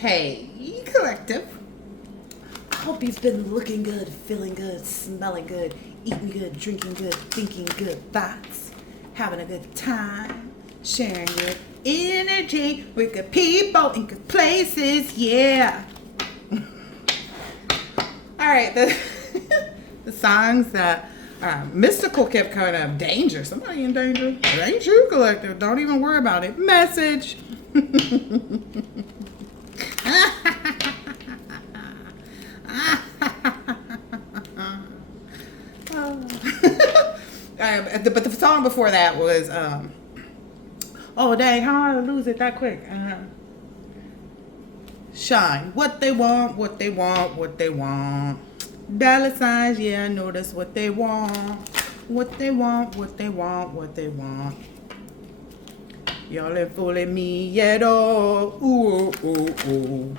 Hey, collective. I hope you've been looking good, feeling good, smelling good, eating good, drinking good, thinking good thoughts, having a good time, sharing good energy with good people in good places. Yeah. All right, the songs that Mystical kept kind of danger. Somebody in danger. It ain't you, collective. Don't even worry about it. Message. But the song before that was, oh dang, how did I lose it that quick? Shine. What they want, what they want, what they want. Dollar signs, yeah, I know that's what they want. What they want, what they want, what they want. Y'all ain't fooling me yet, oh. Ooh, ooh, ooh.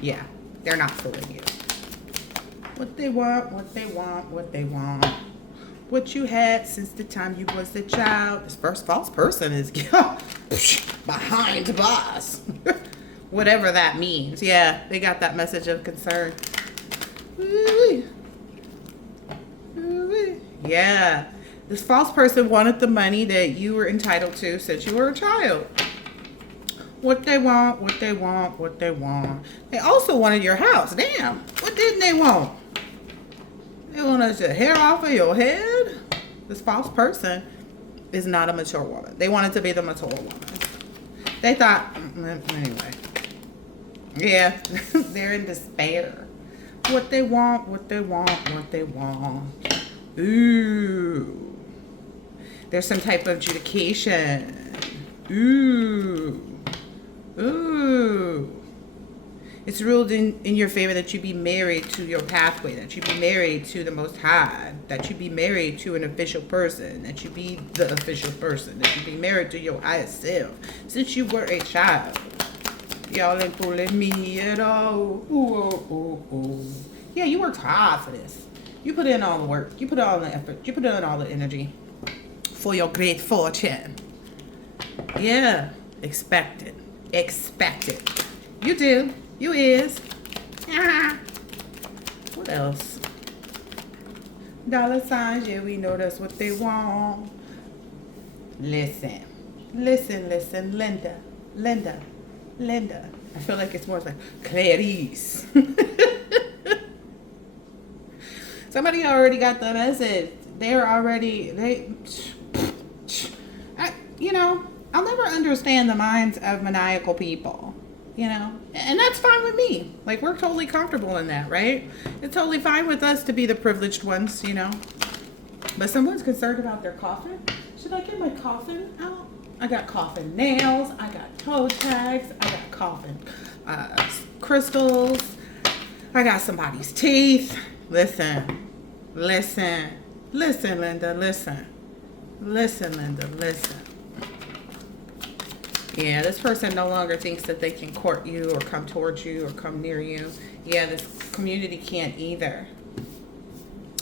Yeah, they're not fooling you. What they want, what they want, what they want. What you had since the time you was a child. This first false person is behind the boss. Whatever that means. Yeah, they got that message of concern. Ooh-wee. Ooh-wee. Yeah. This false person wanted the money that you were entitled to since you were a child. What they want, what they want, what they want. They also wanted your house. Damn. What didn't they want? They wanted your hair off of your head. This false person is not a mature woman. They wanted to be the mature woman. They thought, anyway. Yeah, they're in despair. What they want, what they want, what they want. Ooh. There's some type of adjudication. Ooh. Ooh. It's ruled in your favor that you be married to your pathway, that you be married to the Most High, that you be married to an official person, that you be the official person, that you be married to your highest self since you were a child. Y'all ain't fooling me at all. Ooh, ooh, ooh. Yeah, you worked hard for this. You put in all the work. You put in all the effort. You put in all the energy for your great fortune. Yeah, expect it. Expect it. You do. You is. What else? Dollar signs, yeah, we know that's what they want. Listen. Listen, listen, Linda. Linda. Linda. I feel like it's more like Clarice. Somebody already got the message. I'll never understand the minds of maniacal people, and that's fine with me. Like, we're totally comfortable in that, right? It's totally fine with us to be the privileged ones, But someone's concerned about their coffin. Should I get my coffin out? I got coffin nails. I got toe tags. I got coffin crystals. I got somebody's teeth. Listen, Linda, listen. Listen, Linda, listen. Yeah, this person no longer thinks that they can court you or come towards you or come near you. Yeah, this community can't either.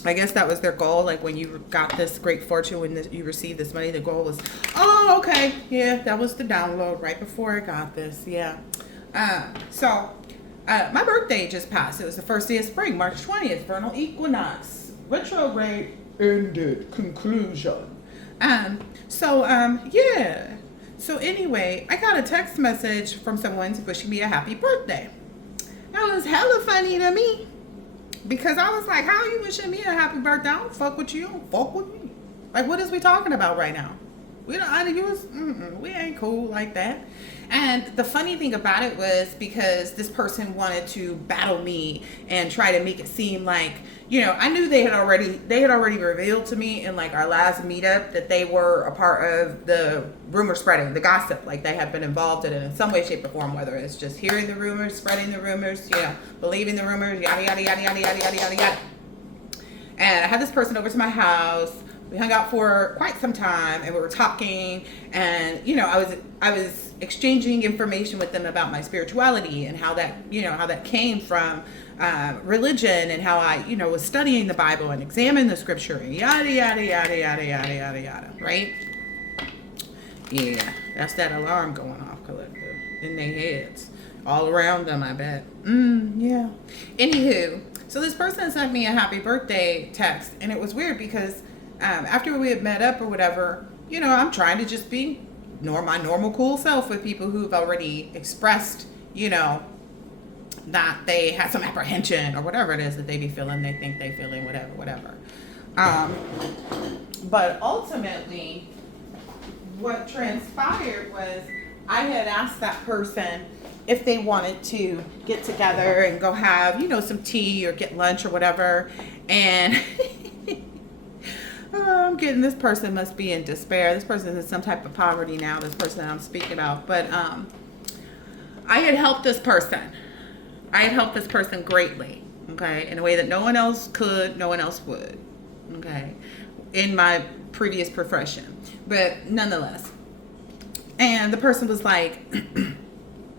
I guess that was their goal. Like, when you got this great fortune, when you received this money, the goal was, oh, okay. Yeah, that was the download right before I got this. Yeah. My birthday just passed. It was the first day of spring, March 20th, vernal equinox, retrograde ended, conclusion. Yeah. So anyway, I got a text message from someone wishing me a happy birthday. That was hella funny to me. Because I was like, how are you wishing me a happy birthday? I don't fuck with you. You don't fuck with me. Like, what is we talking about right now? We ain't cool like that. And the funny thing about it was because this person wanted to battle me and try to make it seem like, I knew they had already revealed to me in like our last meetup that they were a part of the rumor spreading, the gossip, like they had been involved in it in some way, shape, or form, whether it's just hearing the rumors, spreading the rumors, believing the rumors, yada, yada, yada, yada, yada, yada, yada, yada. And I had this person over to my house. We hung out for quite some time and we were talking, and I was exchanging information with them about my spirituality and how that came from religion, and how I was studying the Bible and examining the scripture and yada yada yada yada yada yada yada, right? Yeah, that's that alarm going off, collective, in their heads. All around them, I bet. Yeah. Anywho, so this person sent me a happy birthday text, and it was weird because after we had met up or whatever, you know, I'm trying to just be my normal cool self with people who've already expressed, you know, that they had some apprehension or whatever it is that they be feeling, they think they feeling, whatever. But ultimately, what transpired was I had asked that person if they wanted to get together and go have, you know, some tea or get lunch or whatever. And I'm getting, this person must be in despair. This person is in some type of poverty now, this person that I'm speaking about. But I had helped this person. I had helped this person greatly, okay, in a way that no one else could, no one else would, okay, in my previous profession. But nonetheless. And the person was like,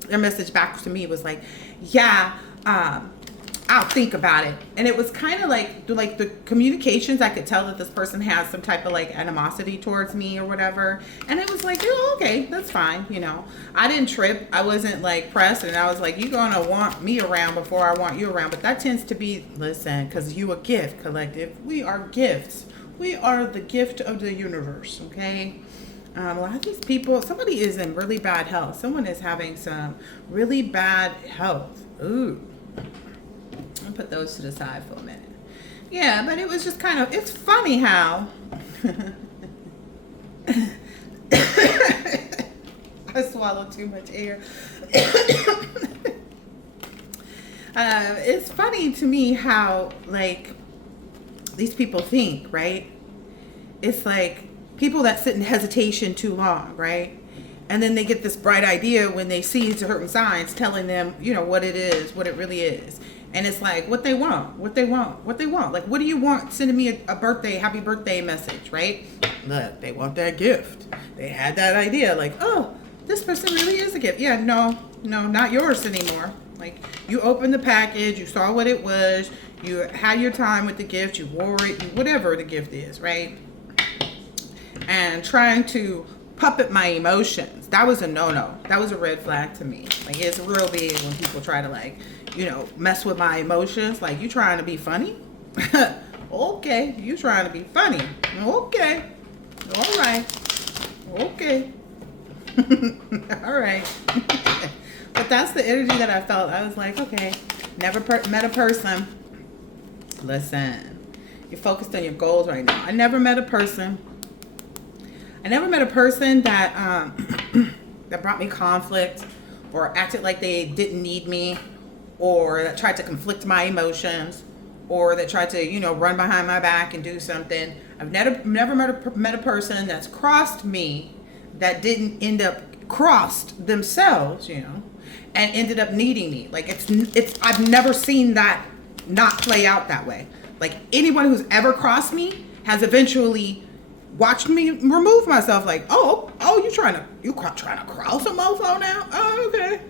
their message back to me was like, yeah, I'll think about it. And it was kind of like the communications, I could tell that this person has some type of like animosity towards me or whatever. And it was like, oh, okay, that's fine. You know, I didn't trip. I wasn't like pressed. And I was like, you're going to want me around before I want you around. But that tends to be, listen, because you a gift, collective. We are gifts. We are the gift of the universe, okay? A lot of these people, somebody is in really bad health. Someone is having some really bad health. Ooh. I'll put those to the side for a minute. Yeah, but it was just kind of, it's funny how I swallowed too much air. It's funny to me how, like, these people think, right? It's like people that sit in hesitation too long, right? And then they get this bright idea when they see certain signs telling them, you know, what it is, what it really is. And it's like what they want. Like, what do you want? Sending me a birthday, happy birthday message, right? Look, they want that gift. They had that idea, like, oh, this person really is a gift. Yeah, no, not yours anymore. Like, you opened the package, you saw what it was, you had your time with the gift, you wore it, whatever the gift is, right? And trying to puppet my emotions. That was a no-no. That was a red flag to me. Like, it's real big when people try to, like, you know, mess with my emotions. Like, you trying to be funny? Okay, you trying to be funny. Okay. All right. Okay. All right. But that's the energy that I felt. I was like, okay, never met a person. Listen, you're focused on your goals right now. I never met a person that that brought me conflict or acted like they didn't need me, or that tried to conflict my emotions, or that tried to, you know, run behind my back and do something. I've never met a person that's crossed me that didn't end up crossed themselves, you know, and ended up needing me. Like, it's I've never seen that not play out that way. Like, anyone who's ever crossed me has eventually watched me remove myself. Like, oh, you trying to cross a mofo now? Oh, okay.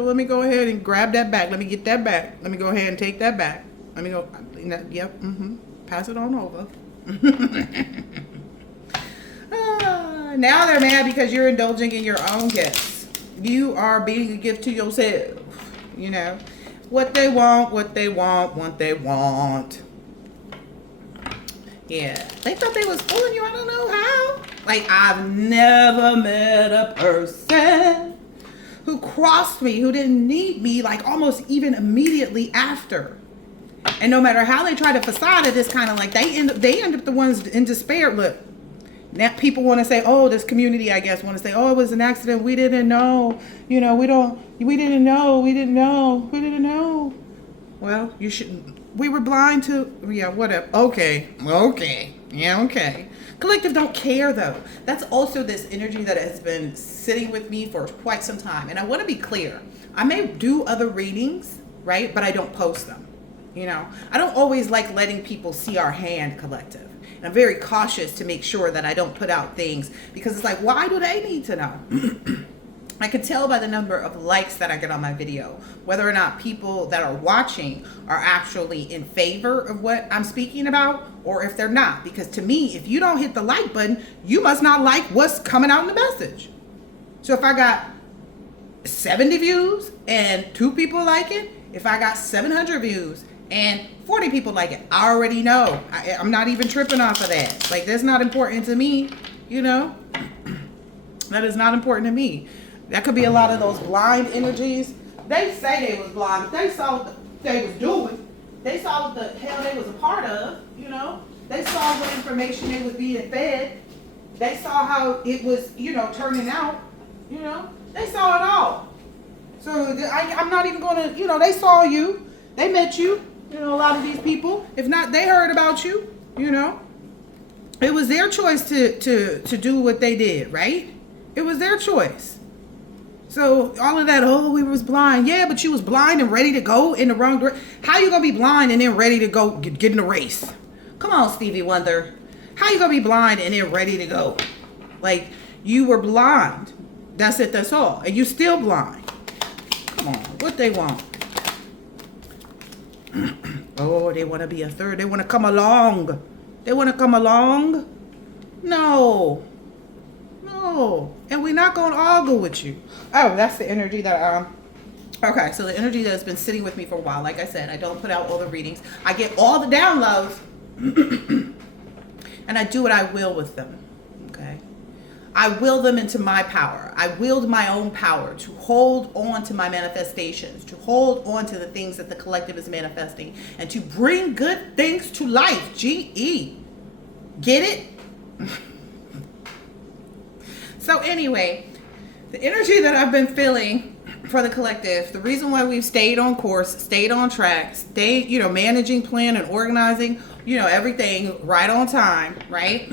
Let me go ahead and grab that back. Let me get that back. Let me go ahead and take that back. Let me go. Yep. Pass it on over. Now they're mad because you're indulging in your own gifts. You are being a gift to yourself. You know what they want. Yeah, they thought they was fooling you. I don't know how. Like, I've never met a person who crossed me, who didn't need me, like, almost even immediately after. And no matter how they try to facade it, it's kind of like they end up the ones in despair. Look, now people want to say, oh, this community, I guess, want to say, oh, it was an accident. We didn't know. You know, we didn't know. Well, you shouldn't. We were blind to, yeah, whatever. Okay. Yeah, okay. Collective don't care, though. That's also this energy that has been sitting with me for quite some time. And I want to be clear. I may do other readings, right? But I don't post them. You know, I don't always like letting people see our hand, collective. And I'm very cautious to make sure that I don't put out things, because it's like, why do they need to know? I can tell by the number of likes that I get on my video whether or not people that are watching are actually in favor of what I'm speaking about, or if they're not. Because to me, if you don't hit the like button, you must not like what's coming out in the message. So if I got 70 views and 2 people like it, if I got 700 views and 40 people like it, I already know. I'm not even tripping off of that. Like, that's not important to me, you know? That is not important to me. That could be a lot of those blind energies. They say they was blind, but they saw what they was doing. They saw what the hell they was a part of, you know? They saw what information they was being fed. They saw how it was, you know, turning out, you know? They saw it all. So I'm not even going to, you know, they saw you. They met you, you know, a lot of these people. If not, they heard about you, you know? It was their choice to do what they did, right? It was their choice. So all of that, oh, we was blind. Yeah, but you was blind and ready to go in the wrong direction. How you going to be blind and then ready to go get in the race? Come on, Stevie Wonder. How you going to be blind and then ready to go? Like, you were blind. That's it, that's all. And you still blind. Come on, what they want? Oh, they want to be a third. They want to come along. They want to come along? No. No. And we're not going to argue with you. Oh, that's the energy that, okay, so the energy that has been sitting with me for a while. Like I said, I don't put out all the readings. I get all the downloads. And I do what I will with them. Okay? I will them into my power. I wield my own power to hold on to my manifestations, to hold on to the things that the collective is manifesting, and to bring good things to life. G-E. Get it? So anyway, the energy that I've been feeling for the collective, the reason why we've stayed on course, stayed on track, stayed, you know, managing, plan, and organizing, you know, everything right on time, right?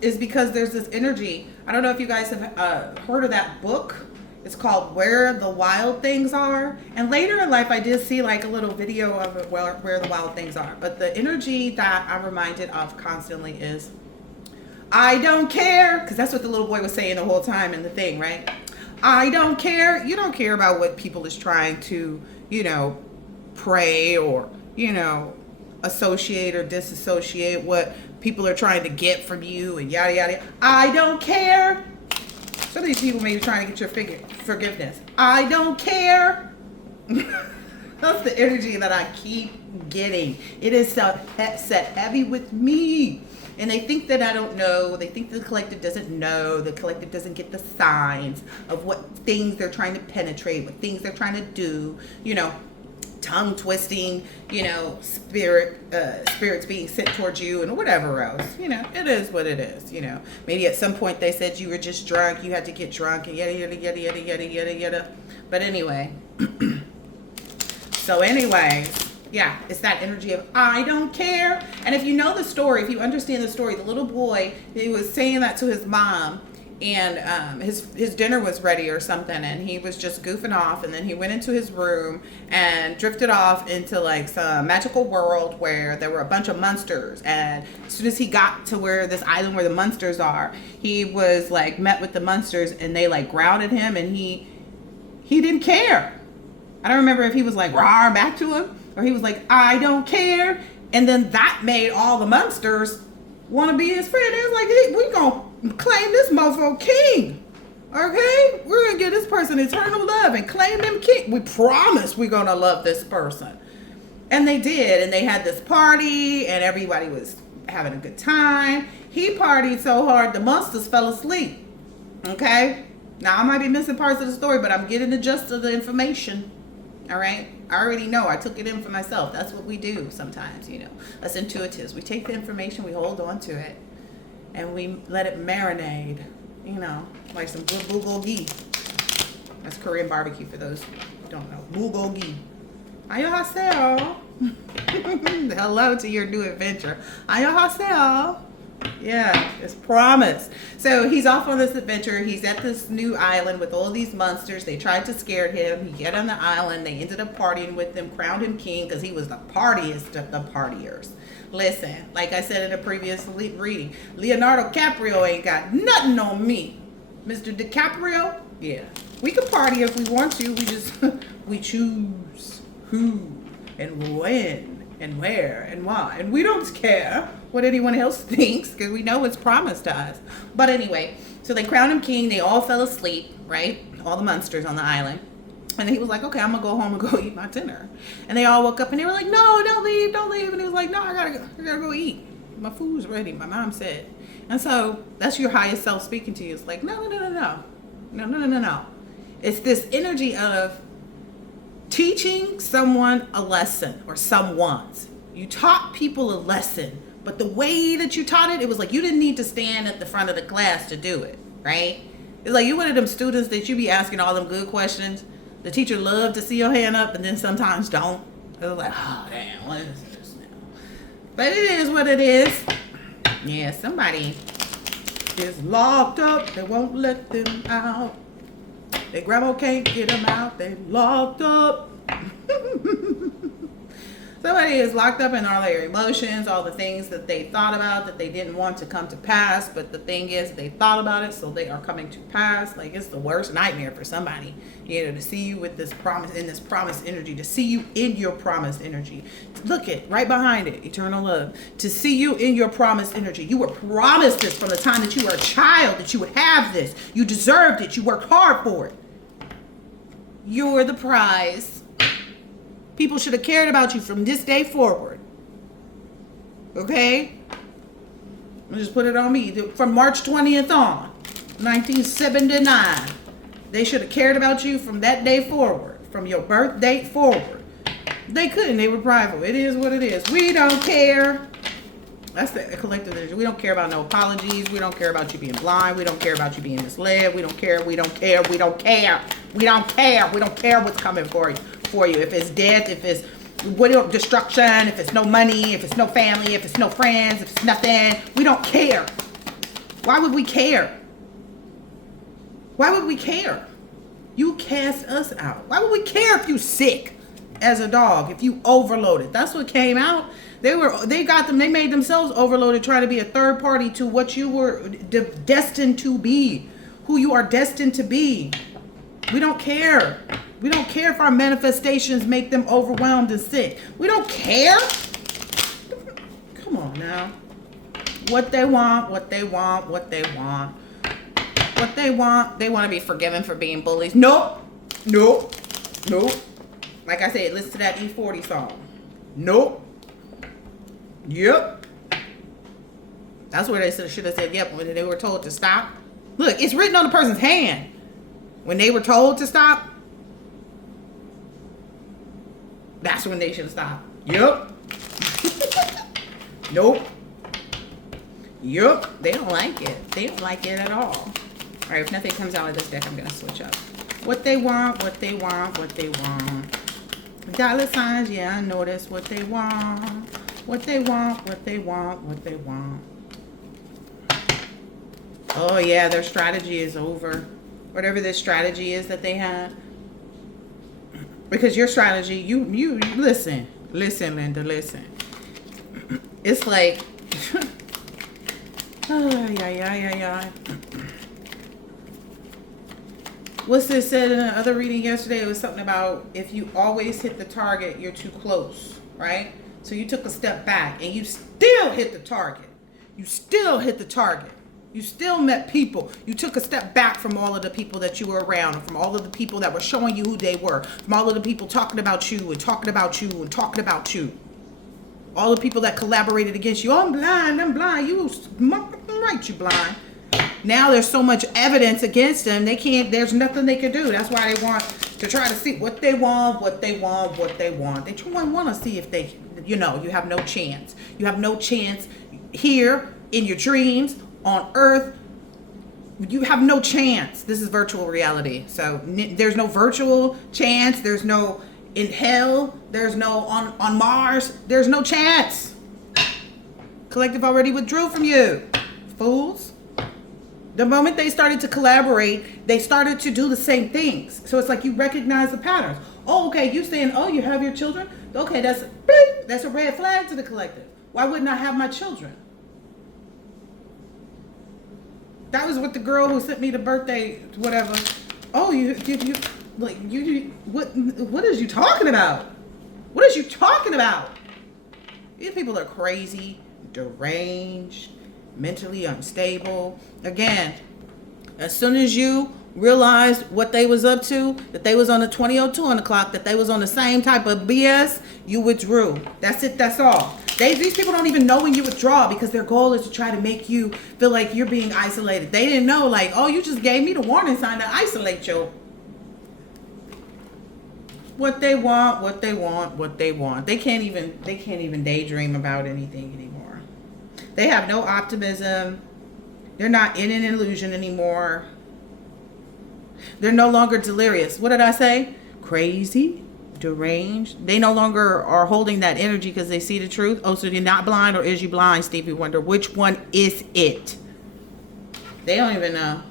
Is because there's this energy. I don't know if you guys have heard of that book. It's called Where the Wild Things Are. And later in life, I did see like a little video of it, where the wild things are. But the energy that I'm reminded of constantly is, I don't care. Because that's what the little boy was saying the whole time in the thing, right? I don't care. You don't care about what people is trying to, you know, pray or, you know, associate or disassociate what people are trying to get from you and yada yada. I don't care. Some of these people may be trying to get your forgiveness. I don't care. That's the energy that I keep getting. It is set heavy with me. And they think that I don't know. They think the collective doesn't know. The collective doesn't get the signs of what things they're trying to penetrate, what things they're trying to do. You know, tongue twisting, you know, spirits being sent towards you and whatever else. You know, it is what it is. You know, maybe at some point they said you were just drunk, you had to get drunk, and yada yada yada yada yada yada yada. But anyway, so anyways, yeah, it's that energy of I don't care. And if you know the story, if you understand the story, the little boy, he was saying that to his mom. And his dinner was ready or something, and he was just goofing off, and then he went into his room and drifted off into like some magical world where there were a bunch of monsters. And as soon as he got to where this island where the monsters are, he was like met with the monsters, and they like grounded him, and he didn't care. I don't remember if he was like rawr back to him, or he was like, I don't care. And then that made all the monsters want to be his friend. They was like, hey, we gonna claim this motherfucker king. Okay? We're gonna give this person eternal love and claim them king. We promise we're gonna love this person. And they did, and they had this party, and everybody was having a good time. He partied so hard, the monsters fell asleep. Okay? Now, I might be missing parts of the story, but I'm getting the gist of the information. All right? I already know. I took it in for myself. That's what we do sometimes, you know. Us intuitives. We take the information, we hold on to it, and we let it marinate, you know, like some good bulgogi. That's Korean barbecue for those who don't know. Bulgogi. Annyeonghaseyo. Hello to your new adventure. Annyeonghaseyo. Yeah, it's promised. So he's off on this adventure. He's at this new island with all these monsters. They tried to scare him. He got on the island. They ended up partying with him, crowned him king because he was the partiest of the partiers. Listen, like I said in a previous reading, Leonardo DiCaprio ain't got nothing on me. Mr. DiCaprio, yeah. We can party if we want to. We just, we choose who and when and where and why. And we don't care what anyone else thinks because we know it's promised to us. But anyway, so they crowned him king. They all fell asleep, right? All the monsters on the island. And he was like, okay, I'm going to go home and go eat my dinner. And they all woke up and they were like, no, don't leave, don't leave. And he was like, no, I gotta go eat. My food's ready, my mom said. And so that's your highest self speaking to you. It's like, no. It's this energy of teaching someone a lesson or someone's. You taught people a lesson, but the way that you taught it, it was like you didn't need to stand at the front of the class to do it, right? It's like you one of them students that you be asking all them good questions. The teacher loved to see your hand up and then sometimes don't. It was like, oh, damn, what is this now? But it is what it is. Yeah, somebody is locked up. They won't let them out. Their grandma can't get them out. They locked up. Somebody is locked up in all their emotions, all the things that they thought about that they didn't want to come to pass. But the thing is, they thought about it, so they are coming to pass. Like, it's the worst nightmare for somebody, you know, to see you with this promise, in this promised energy, to see you in your promised energy. Look it right behind it, eternal love. To see you in your promised energy. You were promised this from the time that you were a child, that you would have this. You deserved it. You worked hard for it. You're the prize. People should have cared about you from this day forward. Okay? I'll just put it on me. From March 20th on, 1979. They should have cared about you from that day forward. From your birth date forward. They couldn't. They were prideful. It is what it is. We don't care. That's the collective energy. We don't care about no apologies. We don't care about you being blind. We don't care about you being misled. We don't care. We don't care. We don't care. We don't care. We don't care what's coming for you. If it's death, if it's destruction, if it's no money, if it's no family, if it's no friends, if it's nothing, we don't care. Why would we care? Why would we care? You cast us out. Why would we care if you sick as a dog, if you overloaded? That's what came out. They made themselves overloaded, trying to be a third party to what you were destined to be, who you are destined to be. We don't care. We don't care if our manifestations make them overwhelmed and sick. We don't care. Come on now. What they want. They want to be forgiven for being bullies. Nope. Like I said, listen to that E40 song. Nope. Yep. That's where they should have said yep when they were told to stop. Look, it's written on the person's hand. When they were told to stop, that's when they should have stopped. Yep. Nope. Yep. They don't like it. They don't like it at all. All right, if nothing comes out of this deck, I'm going to switch up. What they want. Dollar signs, yeah, I know that's what they want. What they want. Oh, yeah, their strategy is over. Whatever this strategy is that they had. Because your strategy, you listen, Linda, listen. It's like, yeah. What's this said in another reading yesterday? It was something about if you always hit the target, you're too close, right? So you took a step back and you still hit the target. You still met people. You took a step back from all of the people that you were around, from all of the people that were showing you who they were, from all of the people talking about you. All the people that collaborated against you. Oh, I'm blind. You right, you blind. Now there's so much evidence against them, there's nothing they can do. That's why they want to try to see what they want. They want to see if they, you have no chance. You have no chance here in your dreams on earth. You have no chance. This is virtual reality. So there's no virtual chance. There's no in hell. There's no on Mars. There's no chance. Collective already withdrew from you, fools. The moment they started to collaborate, they started to do the same things. So it's like you recognize the patterns. Oh, okay, you saying, oh, you have your children? Okay, that's a red flag to the collective. Why wouldn't I have my children? That was what the girl who sent me the birthday, whatever. Oh, what is you talking about? What is you talking about? These people are crazy, deranged, mentally unstable. Again, as soon as you realized what they was up to, that they was on the 2002 on the clock, that they was on the same type of BS, you withdrew. That's it. That's all. These people don't even know when you withdraw, because their goal is to try to make you feel like you're being isolated. They didn't know, like, oh, you just gave me the warning sign to isolate you. What they want, what they want, what they want. They can't even daydream about anything anymore. They have no optimism. They're not in an illusion anymore. They're no longer delirious. What did I say? Crazy, deranged. They no longer are holding that energy because they see the truth. Oh, so you're not blind, or is you blind, Stevie Wonder? Which one is it? They don't even know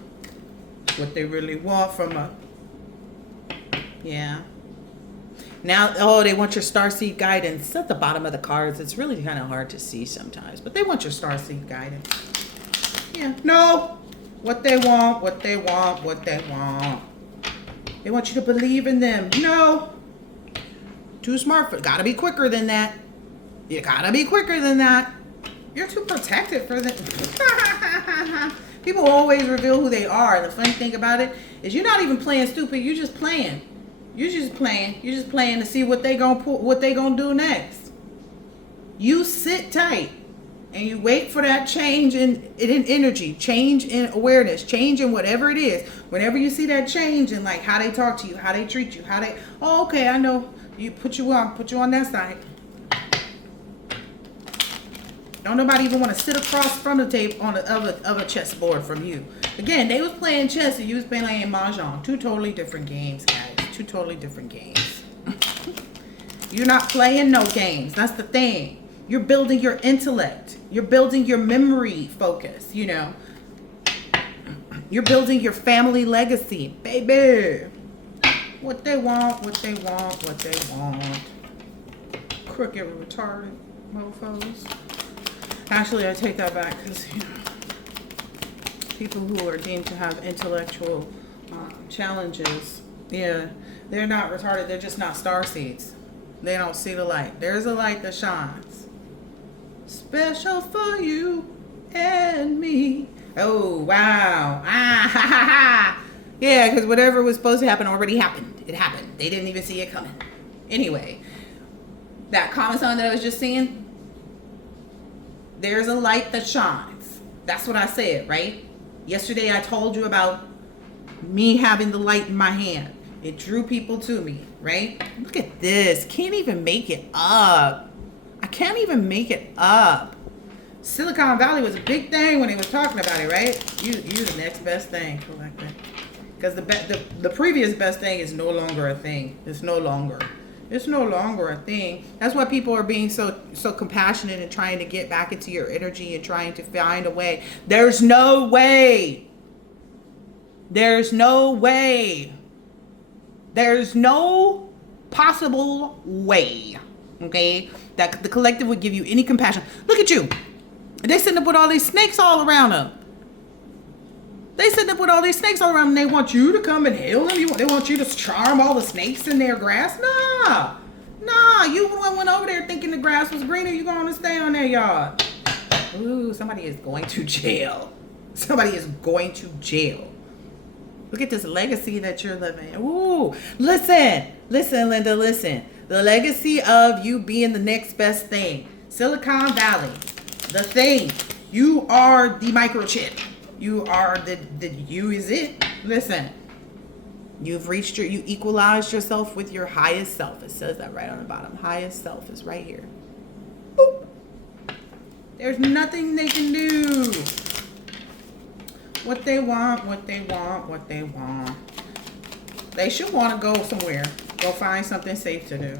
what they really want from a... Yeah. Now, oh, they want your starseed guidance. It's at the bottom of the cards. It's really kind of hard to see sometimes, but they want your starseed guidance. Yeah. No. What they want, what they want, what they want. They want you to believe in them. No. Too smart for... Gotta be quicker than that. You gotta be quicker than that. You're too protected for them. People always reveal who they are. The funny thing about it is you're not even playing stupid. You're just playing. You're just playing. You're just playing to see what they gonna do next. You sit tight and you wait for that change in energy, change in awareness, change in whatever it is. Whenever you see that change in like how they talk to you, how they treat you, oh, okay, I know. You put you on that side. Don't nobody even want to sit across from the table of a chessboard from you. Again, they was playing chess and you was playing mahjong. Two totally different games, guys. Two totally different games. You're not playing no games. That's the thing. You're building your intellect. You're building your memory focus, you know. You're building your family legacy, baby. What they want, what they want, what they want. Crooked, retarded mofos. Actually, I take that back, because, you know, people who are deemed to have intellectual challenges, yeah, they're not retarded. They're just not starseeds. They don't see the light. There's a light that shines. Special for you and me. Oh, wow. Ah, ha, ha, ha. Yeah, because whatever was supposed to happen already happened. It happened. They didn't even see it coming. Anyway, that comment sign that I was just seeing, there's a light that shines. That's what I said, right? Yesterday I told you about me having the light in my hand. It drew people to me, right? Look at this. Can't even make it up. I can't even make it up. Silicon Valley was a big thing when they was talking about it, right? You're the next best thing, collector. Because the previous best thing is no longer a thing. It's no longer a thing. That's why people are being so compassionate and trying to get back into your energy and trying to find a way. There's no way. There's no way. There's no possible way, okay, that the collective would give you any compassion. Look at you. They sitting up with all these snakes all around them. They sitting up with all these snakes all around them. They want you to come and heal them. They want you to charm all the snakes in their grass. Nah. You went over there thinking the grass was greener. You going to stay on their yard. Ooh, somebody is going to jail. Somebody is going to jail. Look at this legacy that you're living. Ooh, listen, Linda, listen. The legacy of you being the next best thing. Silicon Valley, the thing. You are the microchip. You are you is it. Listen, you equalized yourself with your highest self. It says that right on the bottom. Highest self is right here. Boop. There's nothing they can do. What they want, what they want, what they want. They should want to go somewhere. Go find something safe to do.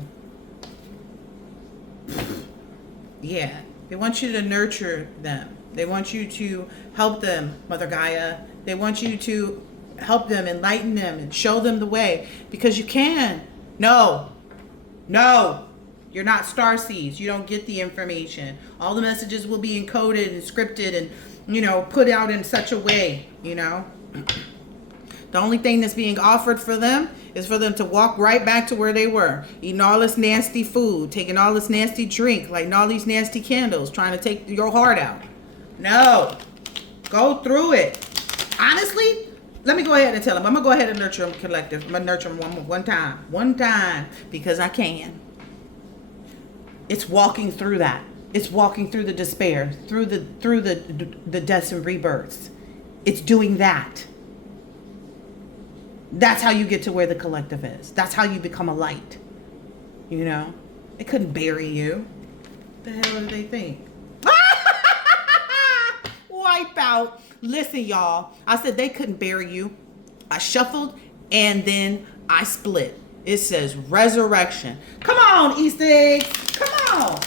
Yeah. They want you to nurture them. They want you to help them, Mother Gaia. They want you to help them, enlighten them, and show them the way. Because you can. No. You're not starseeds. You don't get the information. All the messages will be encoded and scripted and, put out in such a way, The only thing that's being offered for them is for them to walk right back to where they were, eating all this nasty food, taking all this nasty drink, lighting all these nasty candles, trying to take your heart out. No. Go through it. Honestly, let me go ahead and tell them. I'm going to go ahead and nurture them collective. I'm going to nurture them one time. One time, because I can. It's walking through that. It's walking through the despair, through the deaths and rebirths. It's doing that. That's how you get to where the collective is. That's how you become a light. You know? They couldn't bury you. What the hell do they think? Wipe out. Listen, y'all. I said they couldn't bury you. I shuffled and then I split. It says resurrection. Come on, Easter eggs. Come on.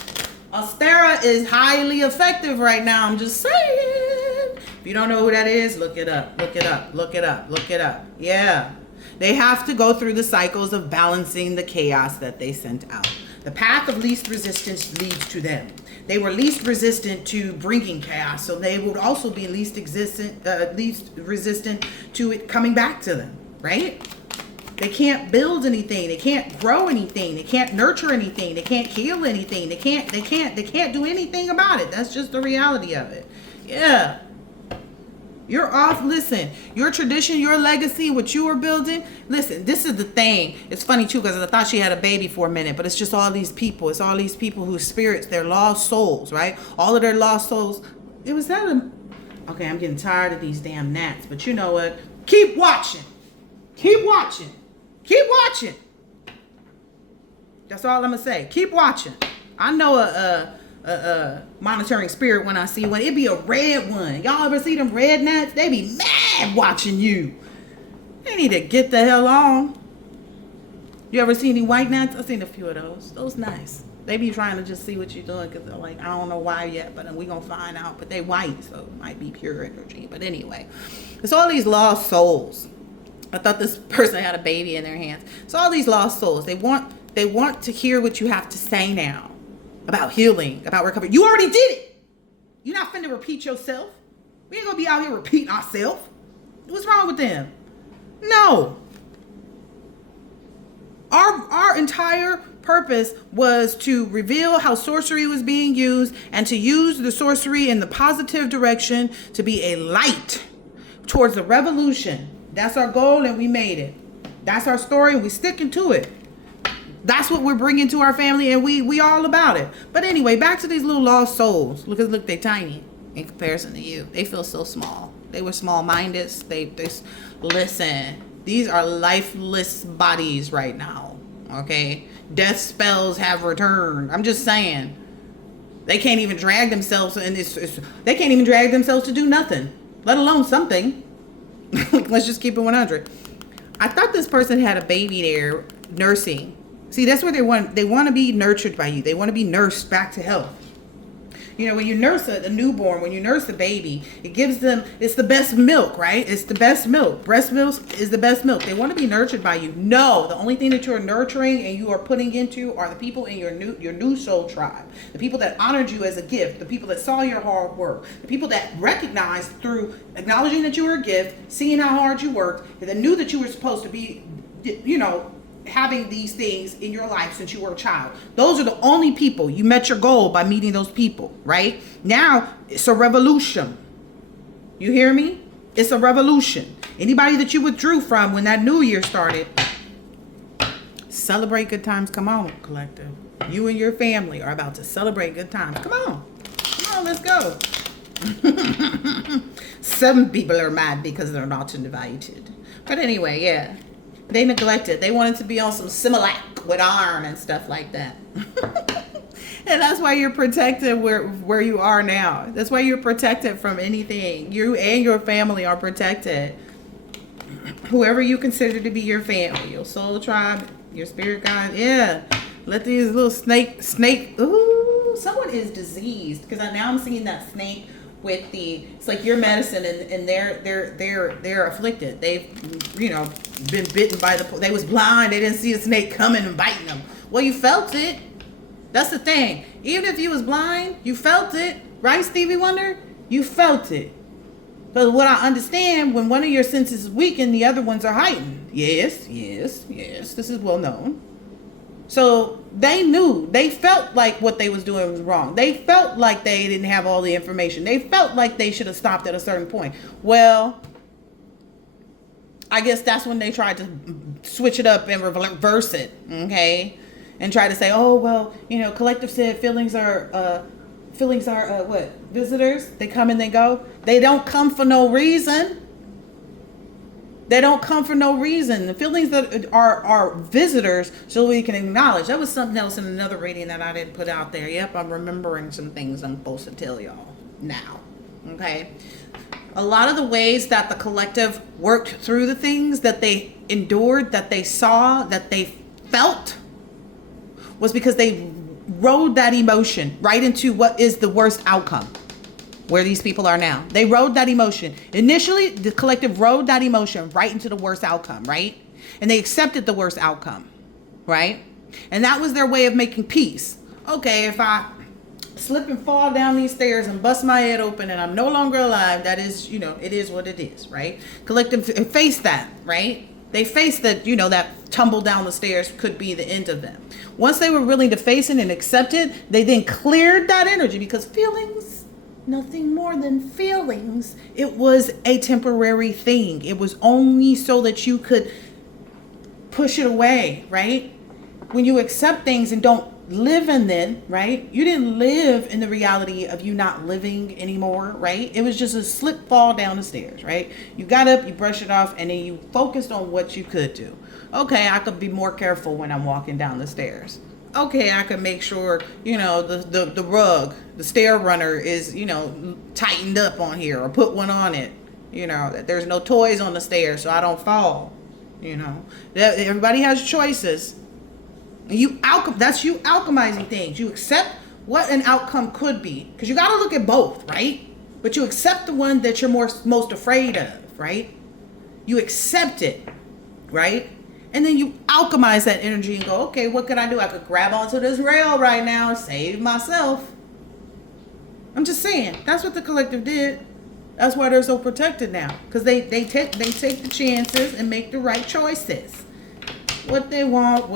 Ostera is highly effective right now. I'm just saying. If you don't know who that is, look it up. Look it up. Look it up. Look it up. Yeah. They have to go through the cycles of balancing the chaos that they sent out. The path of least resistance leads to them. They were least resistant to bringing chaos, so they would also be least resistant to it coming back to them, right? They can't build anything. They can't grow anything. They can't nurture anything. They can't heal anything. They can't do anything about it. That's just the reality of it. Yeah. You're off. Listen, your tradition, your legacy, what you were building. Listen, this is the thing. It's funny too, because I thought she had a baby for a minute, but it's just all these people. It's all these people whose spirits, their lost souls, right? All of their lost souls. It was that. Okay, I'm getting tired of these damn gnats, but you know what? Keep watching. Keep watching. Keep watching. That's all I'm gonna say. Keep watching. I know a monitoring spirit when I see one. It be a red one. Y'all ever see them red gnats? They be mad watching you. They need to get the hell on. You ever see any white gnats? I've seen a few of those. Those nice. They be trying to just see what you're doing because they're like, I don't know why yet, but we gonna find out. But they white, so it might be pure energy. But anyway, it's all these lost souls. I thought this person had a baby in their hands. It's all these lost souls. They want to hear what you have to say now about healing, about recovery. You already did it. You're not finna repeat yourself. We ain't gonna be out here repeating ourselves. What's wrong with them? No. Our entire purpose was to reveal how sorcery was being used and to use the sorcery in the positive direction to be a light towards the revolution. That's our goal, and we made it. That's our story, and we're sticking to it. That's what we're bringing to our family, and we all about it. But anyway, back to these little lost souls. Look, they're tiny in comparison to you. They feel so small. They were small-minded. They listen. These are lifeless bodies right now. Okay, death spells have returned. I'm just saying. They can't even drag themselves, and they can't even drag themselves to do nothing, let alone something. Let's just keep it 100. I thought this person had a baby there nursing. See, that's what they want. They want to be nurtured by you. They want to be nursed back to health. You know, when you nurse a newborn, when you nurse a baby, it gives them, it's the best milk, right? It's the best milk. Breast milk is the best milk. They want to be nurtured by you. No, the only thing that you're nurturing and you are putting into are the people in your new soul tribe. The people that honored you as a gift. The people that saw your hard work. The people that recognized through acknowledging that you were a gift, seeing how hard you worked, that knew that you were supposed to be, you know, having these things in your life since you were a child. Those are the only people. You met your goal by meeting those people, right? Now it's a revolution. You hear me? It's a revolution. Anybody that you withdrew from when that new year started, celebrate good times. Come on, collective. You and your family are about to celebrate good times. Come on. Come on, let's go. Some people are mad because they're not invited. But anyway, yeah. They neglected. They wanted to be on some Similac with iron and stuff like that. And that's why you're protected where you are now. That's why you're protected from anything. You and your family are protected. Whoever you consider to be your family, your soul tribe, your spirit guide. Yeah. Let these little snake. Ooh, someone is diseased because now I'm seeing that snake with it's like your medicine, and they're afflicted. They've, you know, been bitten by they was blind. They didn't see a snake coming and biting them. Well, you felt it. That's the thing. Even if you was blind, you felt it, right, Stevie Wonder? You felt it. But what I understand, when one of your senses is weakened, the other ones are heightened. Yes. This is well known. So they knew, they felt like what they was doing was wrong. They felt like they didn't have all the information. They felt like they should have stopped at a certain point. Well, I guess that's when they tried to switch it up and reverse it, okay? And try to say, oh, well, collective said feelings are what? Visitors? They come and they go. They don't come for no reason. They don't come for no reason. The feelings that are visitors, so we can acknowledge. That was something else in another reading that I didn't put out there. Yep, I'm remembering some things I'm supposed to tell y'all now. Okay? A lot of the ways that the collective worked through the things that they endured, that they saw, that they felt, was because they rode that emotion right into what is the worst outcome. Where these people are now. They rode that emotion. Initially, the collective rode that emotion right into the worst outcome, right? And they accepted the worst outcome, right? And that was their way of making peace. Okay, if I slip and fall down these stairs and bust my head open and I'm no longer alive, that is, it is what it is, right? Collective faced that, right? They faced that, that tumble down the stairs could be the end of them. Once they were willing to face it and accept it, they then cleared that energy, because feelings, nothing more than feelings. It was a temporary thing. It was only so that you could push it away, right? When you accept things and don't live in them, right? You didn't live in the reality of you not living anymore, right? It was just a slip fall down the stairs, right? You got up, you brushed it off, and then you focused on what you could do. Okay, I could be more careful when I'm walking down the stairs. Okay, I could make sure, the rug, the stair runner is, tightened up on here, or put one on it, that there's no toys on the stairs so I don't fall, that everybody has choices. That's you alchemizing things. You accept what an outcome could be, because you got to look at both, right? But you accept the one that you're most afraid of, right? You accept it, right? And then you alchemize that energy and go, okay, what could I do? I could grab onto this rail right now and save myself. I'm just saying, that's what the collective did. That's why they're so protected now, because they take the chances and make the right choices. What they want.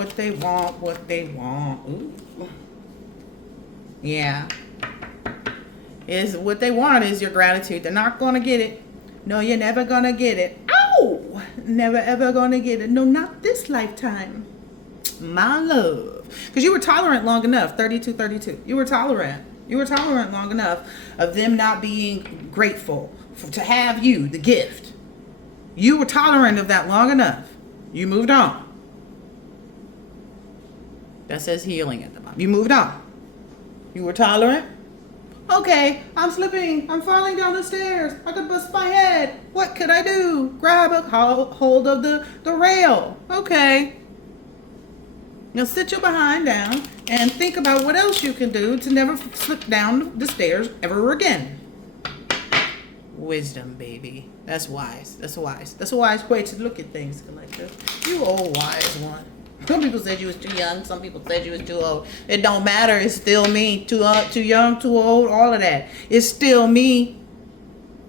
Ooh. Yeah. Is what they want is your gratitude. They're not going to get it. No, you're never going to get it. Ow! Never ever going to get it. No, not this lifetime. My love. Because you were tolerant long enough. 32. You were tolerant. You were tolerant long enough of them not being grateful to have you, the gift. You were tolerant of that long enough. You moved on. That says healing at the bottom. You moved on. You were tolerant. Okay, I'm slipping. I'm falling down the stairs. I could bust my head. What could I do? Grab a hold of the rail. Okay. Now sit your behind down and think about what else you can do to never slip down the stairs ever again. Wisdom, baby. That's wise. That's wise. That's a wise way to look at things, collective. You old wise one. Some people said you was too young. Some people said you was too old. It don't matter. It's still me. Too young, too old, all of that. It's still me.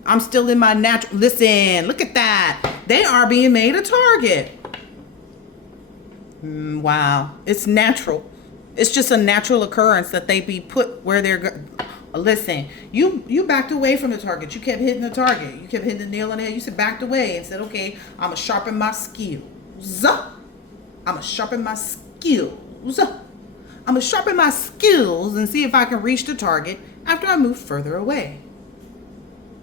I'm still in my natural. Listen, look at that. They are being made a target. Wow. It's natural. It's just a natural occurrence that they be put where they're. Listen, you backed away from the target. You kept hitting the target. You kept hitting the nail on the head. You said backed away and said, okay, I'm going to sharpen my skills. I'm going to sharpen my skills. I'm going to sharpen my skills and see if I can reach the target after I move further away.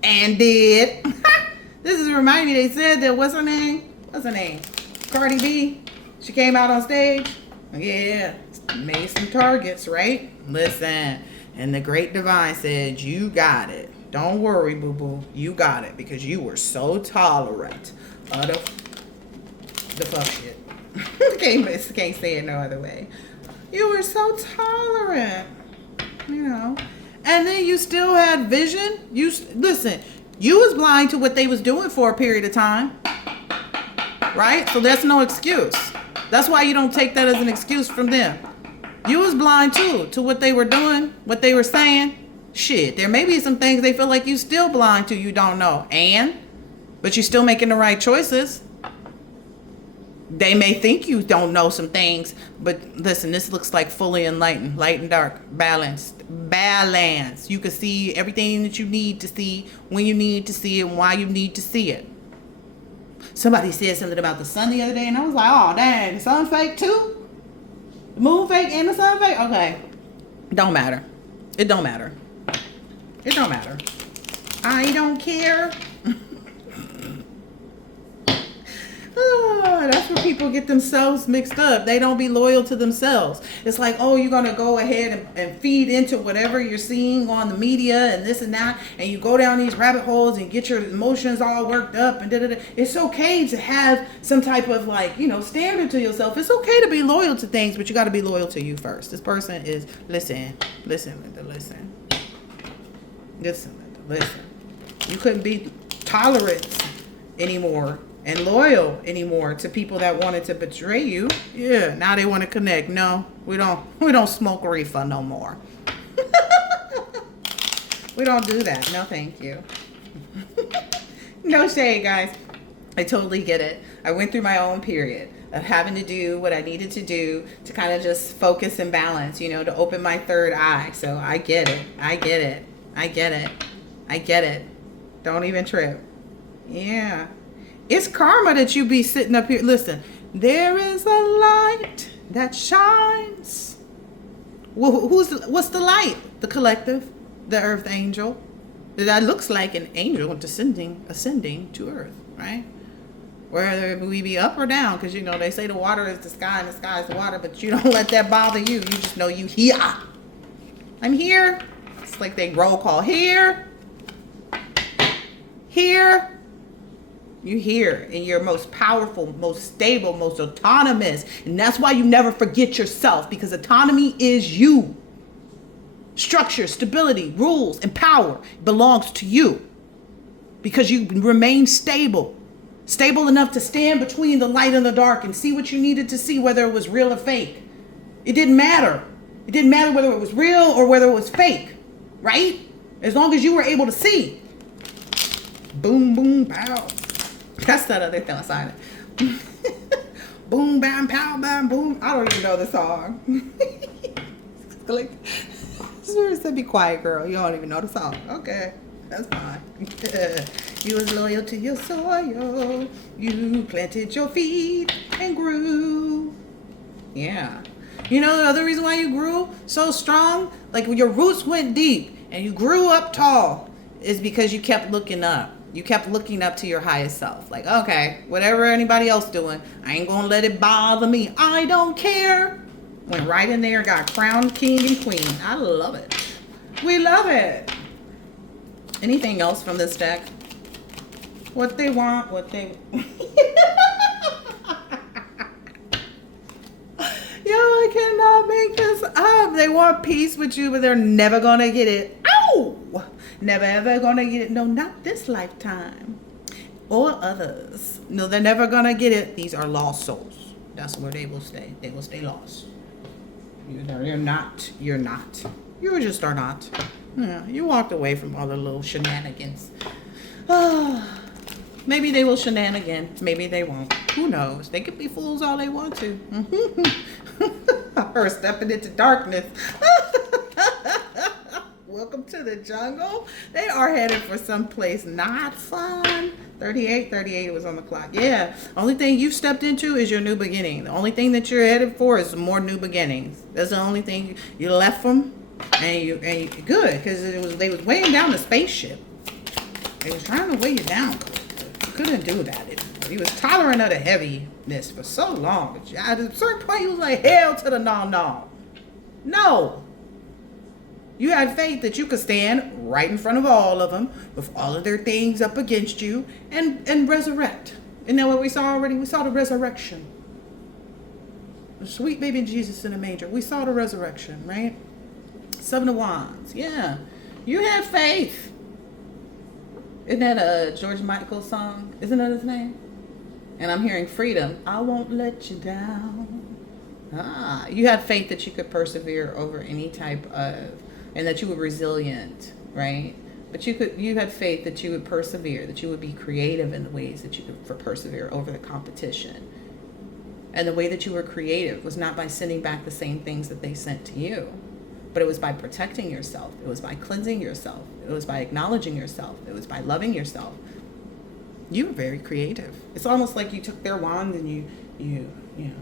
And did. This is reminding me, they said that, what's her name? Cardi B. She came out on stage. Yeah, made some targets, right? Listen. And the great divine said, you got it. Don't worry, boo-boo. You got it, because you were so tolerant of the fuck shit. Can't say it no other way. You were so tolerant, And then you still had vision. Listen, you was blind to what they was doing for a period of time, right? So that's no excuse. That's why you don't take that as an excuse from them. You was blind too to what they were doing, what they were saying. Shit, there may be some things they feel like you still blind to, you don't know. But you're still making the right choices. They may think you don't know some things, but listen, this looks like fully enlightened, light and dark, balanced. Balance. You can see everything that you need to see, when you need to see it, and why you need to see it. Somebody said something about the sun the other day, and I was like, oh, dang, the sun fake too? The moon fake and the sun fake? Okay. Don't matter. It don't matter. It don't matter. I don't care. That's where people get themselves mixed up. They don't be loyal to themselves. It's like, oh, you're going to go ahead and feed into whatever you're seeing on the media and this and that. And you go down these rabbit holes and get your emotions all worked up and da-da-da. It's okay to have some type of standard to yourself. It's okay to be loyal to things, but you got to be loyal to you first. This person is, listen. You couldn't be tolerant anymore and loyal anymore to people that wanted to betray you. Yeah, now they want to connect. No, we don't smoke reefer no more. We don't do that. No, thank you. No shade, guys. I totally get it. I went through my own period of having to do what I needed to do to kind of just focus and balance, to open my third eye. So I get it. Don't even trip. Yeah. It's karma that you be sitting up here. Listen, there is a light that shines. Well, what's the light? The collective, the earth angel. That looks like an angel ascending to earth, right? Whether we be up or down, because they say the water is the sky and the sky is the water, but you don't let that bother you. You just know you here. I'm here. It's like they roll call here. You're here and you're most powerful, most stable, most autonomous. And that's why you never forget yourself, because autonomy is you. Structure, stability, rules, and power belongs to you because you remain stable. Stable enough to stand between the light and the dark and see what you needed to see, whether it was real or fake. It didn't matter. It didn't matter whether it was real or whether it was fake, right? As long as you were able to see. Boom, boom, pow. That's that other thing. Sorry. Boom, bam, pow, bam, boom. I don't even know the song. Like, just be quiet, girl. You don't even know the song. Okay, that's fine. You was loyal to your soil. You planted your feet and grew. Yeah. The other reason why you grew so strong, like when your roots went deep and you grew up tall, is because you kept looking up. You kept looking up to your highest self. Like, okay, whatever anybody else doing, I ain't gonna let it bother me. I don't care. Went right in there, got crowned king and queen. I love it. We love it. Anything else from this deck? What they want, what they... Yo, I cannot make this up. They want peace with you, but they're never gonna get it. Ow! Never ever gonna get it. No, not this lifetime or others. No, they're never gonna get it. These are lost souls. That's where they will stay. They will stay lost. You're not. You just are not. Yeah, you walked away from all the little shenanigans. Maybe they will shenanigan. Maybe they won't. Who knows? They could be fools all they want to. Her stepping into darkness. Welcome to the jungle. They are headed for someplace not fun. 38 was on the clock. Yeah. Only thing you've stepped into is your new beginning. The only thing that you're headed for is more new beginnings. That's the only thing you left from, and you good, because they was weighing down the spaceship. They was trying to weigh you down. You couldn't do that anymore. You was tolerant of the heaviness for so long. At a certain point, you was like, hell to the no. No. You had faith that you could stand right in front of all of them with all of their things up against you and resurrect. And then what we saw already? We saw the resurrection. The sweet baby Jesus in a manger. We saw the resurrection, right? 7 of Wands. Yeah. You had faith. Isn't that a George Michael song? Isn't that his name? And I'm hearing freedom. I won't let you down. You had faith that you could persevere over any type of and that you were resilient, right? But you had faith that you would persevere, that you would be creative in the ways that you could persevere over the competition. And the way that you were creative was not by sending back the same things that they sent to you, but it was by protecting yourself. It was by cleansing yourself. It was by acknowledging yourself. It was by loving yourself. You were very creative. It's almost like you took their wand and you know.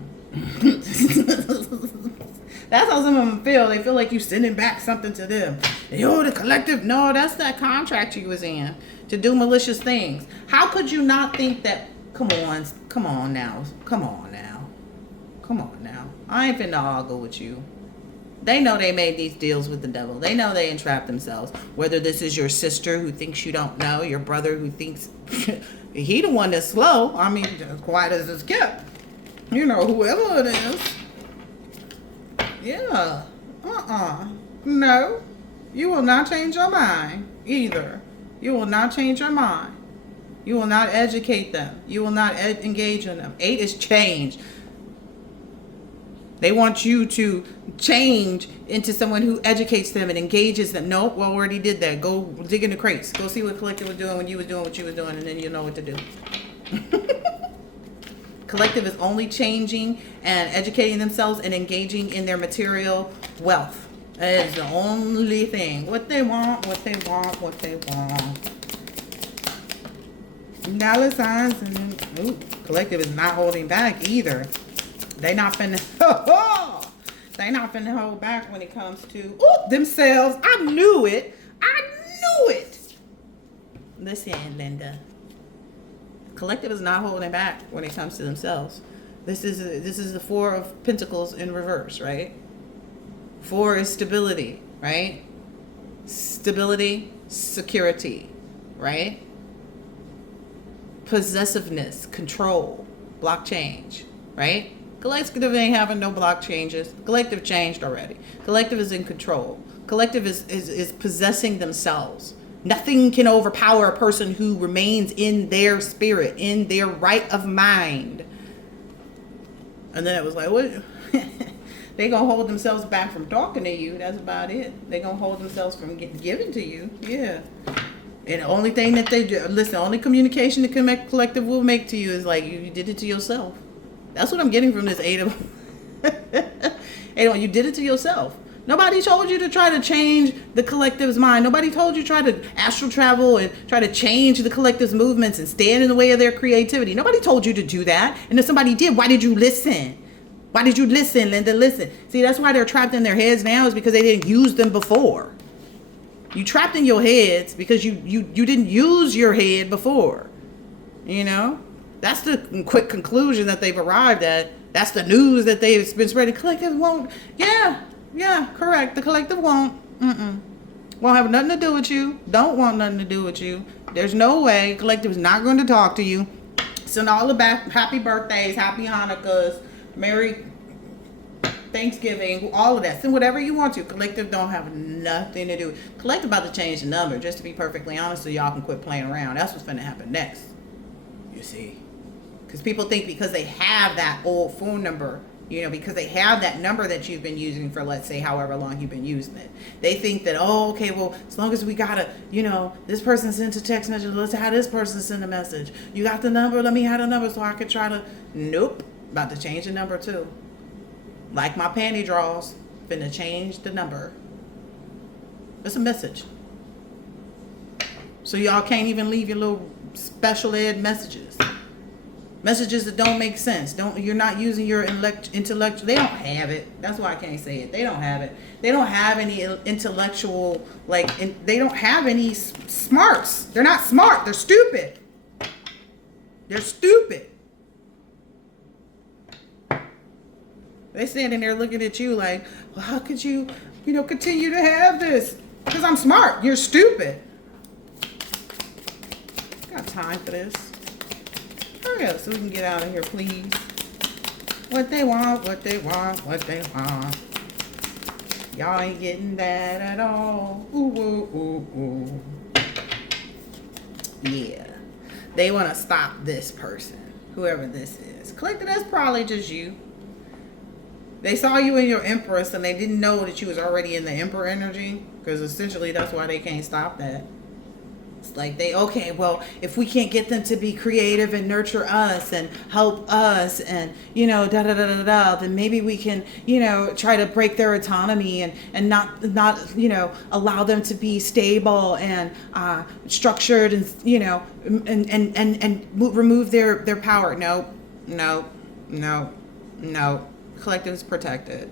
That's how some of them feel. They feel like you sending back something to them. Yo, the collective. No, that's that contract you was in to do malicious things. How could you not think that? Come on now. I ain't finna argue with you. They know they made these deals with the devil. They know they entrapped themselves. Whether this is your sister who thinks you don't know, your brother who thinks he the one that's slow. I mean, as quiet as it's kept. You know, whoever it is. Yeah. No. You will not change your mind either. You will not change your mind. You will not educate them. You will not engage in them. 8 is change. They want you to change into someone who educates them and engages them. Nope, well, already did that. Go dig in the crates. Go see what Collective was doing when you was doing what you was doing, and then you'll know what to do. Collective is only changing and educating themselves and engaging in their material wealth. That is the only thing. What they want. Dollar signs and Collective is not holding back either. They not finna hold back when it comes to themselves. I knew it. Listen, Linda. Collective is not holding back when it comes to themselves. This is the 4 of Pentacles in reverse, right? 4 is stability, right? Stability, security, right? Possessiveness, control, block change, right? Collective ain't having no block changes. Collective changed already. Collective is in control. Collective is possessing themselves. Nothing can overpower a person who remains in their spirit, in their right of mind. And then it was like, what? They gonna hold themselves back from talking to you. That's about it. They gonna hold themselves from giving to you. Yeah. And the only thing that they do, listen, only communication the collective will make to you is like, you did it to yourself. That's what I'm getting from this 8 of you did it to yourself. Nobody told you to try to change the collective's mind. Nobody told you to try to astral travel and try to change the collective's movements and stand in the way of their creativity. Nobody told you to do that. And if somebody did, why did you listen? Why did you listen, Linda? Listen. See, that's why they're trapped in their heads now, is because they didn't use them before. You trapped in your heads because you didn't use your head before. You know? That's the quick conclusion that they've arrived at. That's the news that they've been spreading. Collective won't. Yeah, correct. The collective won't. Won't have nothing to do with you. Don't want nothing to do with you. There's no way. Collective is not going to talk to you. Send all the happy birthdays, happy Hanukkahs, Merry Thanksgiving, all of that. Send whatever you want to. Collective don't have nothing to do. Collective about to change the number, just to be perfectly honest, so y'all can quit playing around. That's what's going to happen next. You see. Because people think because they have that old phone number, you know, because they have that number that you've been using for, let's say, however long you've been using it. They think that, oh, okay, well, as long as we got to, you know, this person sent a text message, let's have this person send a message. You got the number, let me have the number so I could try to, nope, about to change the number too. Like my panty draws, finna change the number. It's a message. So y'all can't even leave your little special ed messages. Messages that don't make sense. You're not using your intellectual. They don't have it. That's why I can't say it. They don't have it. They don't have any intellectual, they don't have any smarts. They're not smart. They're stupid. They're stupid. They're standing there looking at you like, well, how could you, continue to have this? Because I'm smart. You're stupid. Got time for this. Hurry up so we can get out of here, please. What they want. Y'all ain't getting that at all. Ooh. Yeah. They want to stop this person, whoever this is. Collective, that's probably just you. They saw you in your Empress and they didn't know that you was already in the Emperor energy, because essentially that's why they can't stop that. It's like okay, well, if we can't get them to be creative and nurture us and help us and, da da da da da, then maybe we can, try to break their autonomy and not allow them to be stable and structured and, and remove their power. No. Collective is protected.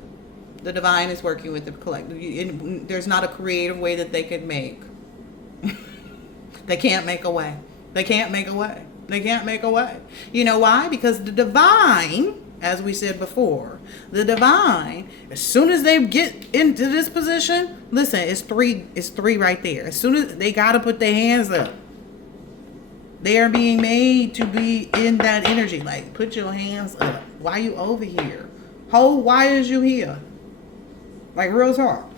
The divine is working with the collective. There's not a creative way that they could make. They can't make a way. They can't make a way. They can't make a way. You know why? Because the divine, as we said before, the divine, as soon as they get into this position, listen, it's three right there. As soon as they got to put their hands up, they are being made to be in that energy. Like, put your hands up. Why you over here? Why is you here? Like, real talk.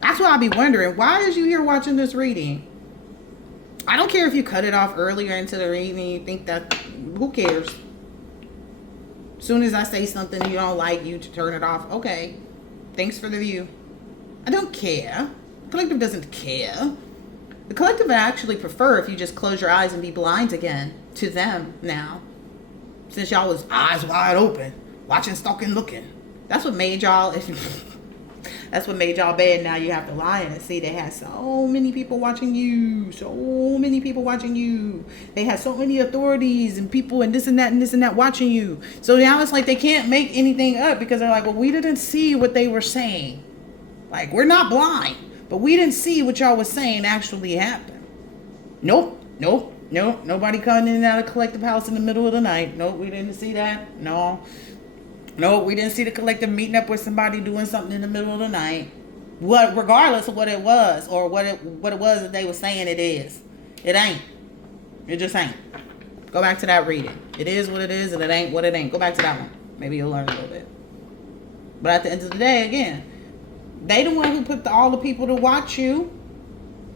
That's why I be wondering, why is you here watching this reading? I don't care if you cut it off earlier into the reading. You think that, who cares? As soon as I say something you don't like, you to turn it off. Okay. Thanks for the view. I don't care. The collective doesn't care. The collective would actually prefer if you just close your eyes and be blind again to them now. Since y'all was eyes wide open, watching, stalking, looking. That's what made y'all... That's what made y'all bad. Now you have to lie and see they had so many people watching you. So many people watching you. They had so many authorities and people and this and that watching you. So now it's like they can't make anything up because they're like, well, we didn't see what they were saying. Like, we're not blind, but we didn't see what y'all was saying actually happened. Nope. Nobody coming in and out of collective house in the middle of the night. Nope, we didn't see that. No, we didn't see the collective meeting up with somebody doing something in the middle of the night. Regardless of what it was or what it was that they were saying it is. It ain't. It just ain't. Go back to that reading. It is what it is and it ain't what it ain't. Go back to that one. Maybe you'll learn a little bit. But at the end of the day, again, they the one who put all the people to watch you.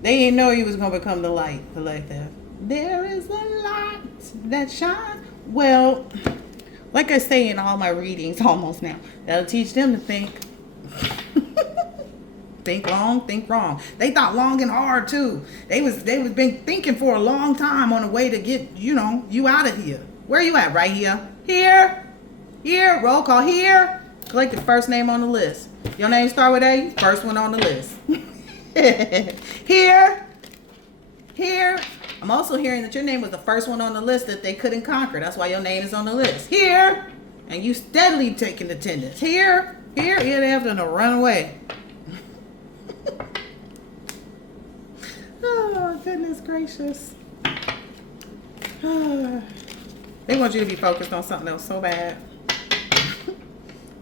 They didn't know you was going to become the light collective. There is a light that shines. Well... like I say in all my readings almost now, that'll teach them to think. Think long, think wrong. They thought long and hard too. They was been thinking for a long time on a way to get, you out of here. Where you at? Right here. Here. Roll call. Here. Collect the first name on the list. Your name start with A. First one on the list. Here. I'm also hearing that your name was the first one on the list that they couldn't conquer. That's why your name is on the list. Here. And you steadily taking attendance. Here. They have to run away. Oh, goodness gracious. They want you to be focused on something else so bad.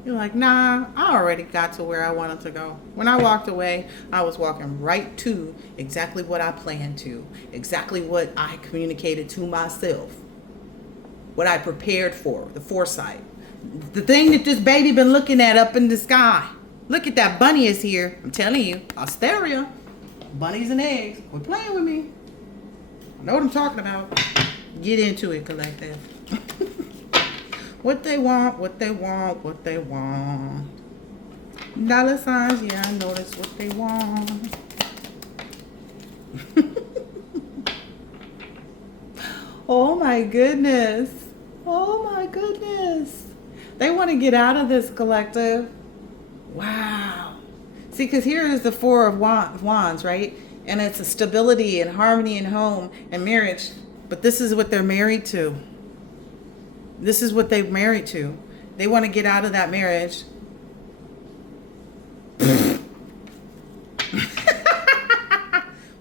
You're like, nah, I already got to where I wanted to go. When I walked away, I was walking right to exactly what I planned to, exactly what I communicated to myself, what I prepared for, the foresight, the thing that this baby been looking at up in the sky. Look at that, bunny is here. I'm telling you, Asteria, bunnies and eggs. Quit playing with me. I know what I'm talking about. Get into it, collective. What they want. Dollar signs, yeah, I know that's what they want. Oh my goodness. They want to get out of this, collective. Wow. See, because here is the Four of Wands, right? And it's a stability and harmony in home and marriage. But this is what they're married to. This is what they're married to. They want to get out of that marriage.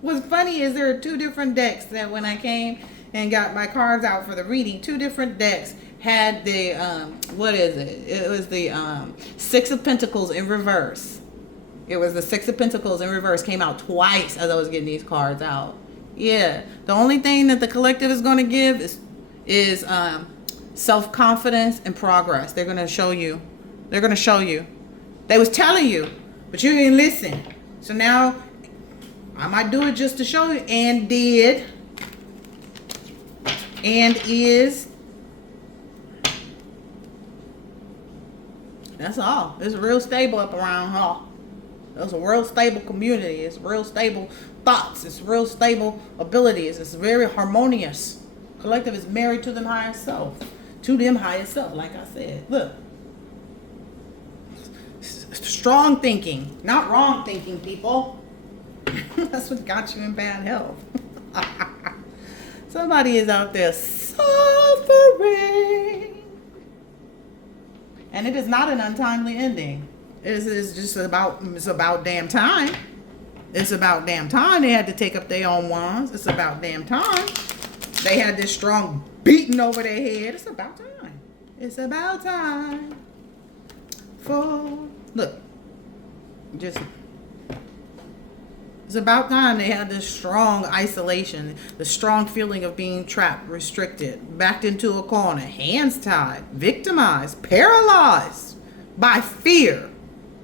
What's funny is there are two different decks that when I came and got my cards out for the reading, two different decks had the, what is it? It was the Six of Pentacles in reverse. It was the Six of Pentacles in reverse. Came out twice as I was getting these cards out. Yeah. The only thing that the collective is going to give is self-confidence and progress. They're going to show you. They was telling you, but you didn't listen. So now I might do it just to show you, and did, and is. That's all. It's real stable up around here. It's a real stable community. It's real stable thoughts. It's real stable abilities. It's very harmonious. Collective is married to them highest self. To them highest self, like I said. Look. Strong thinking, not wrong thinking, people. That's what got you in bad health. Somebody is out there suffering. And it is not an untimely ending. It's about damn time. It's about damn time they had to take up their own wands. It's about damn time they had this strong beating over their head. It's about time. It's about time for... Look. Just... It's about time they had this strong isolation, the strong feeling of being trapped, restricted, backed into a corner, hands tied, victimized, paralyzed by fear,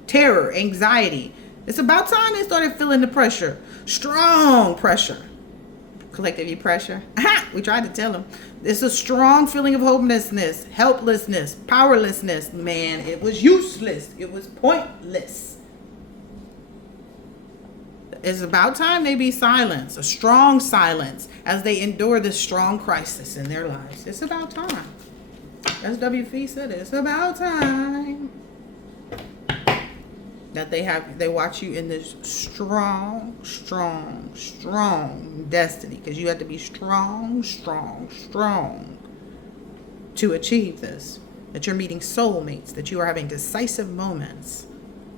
terror, anxiety. It's about time they started feeling the pressure, strong pressure. Collective pressure. We tried to tell them. It's a strong feeling of hopelessness, helplessness, powerlessness. Man, it was useless. It was pointless. It's about time they be silenced, a strong silence, as they endure this strong crisis in their lives. It's about time. As WFE said, it's about time that they watch you in this strong destiny, because you have to be strong to achieve this. That you're meeting soulmates, that you are having decisive moments.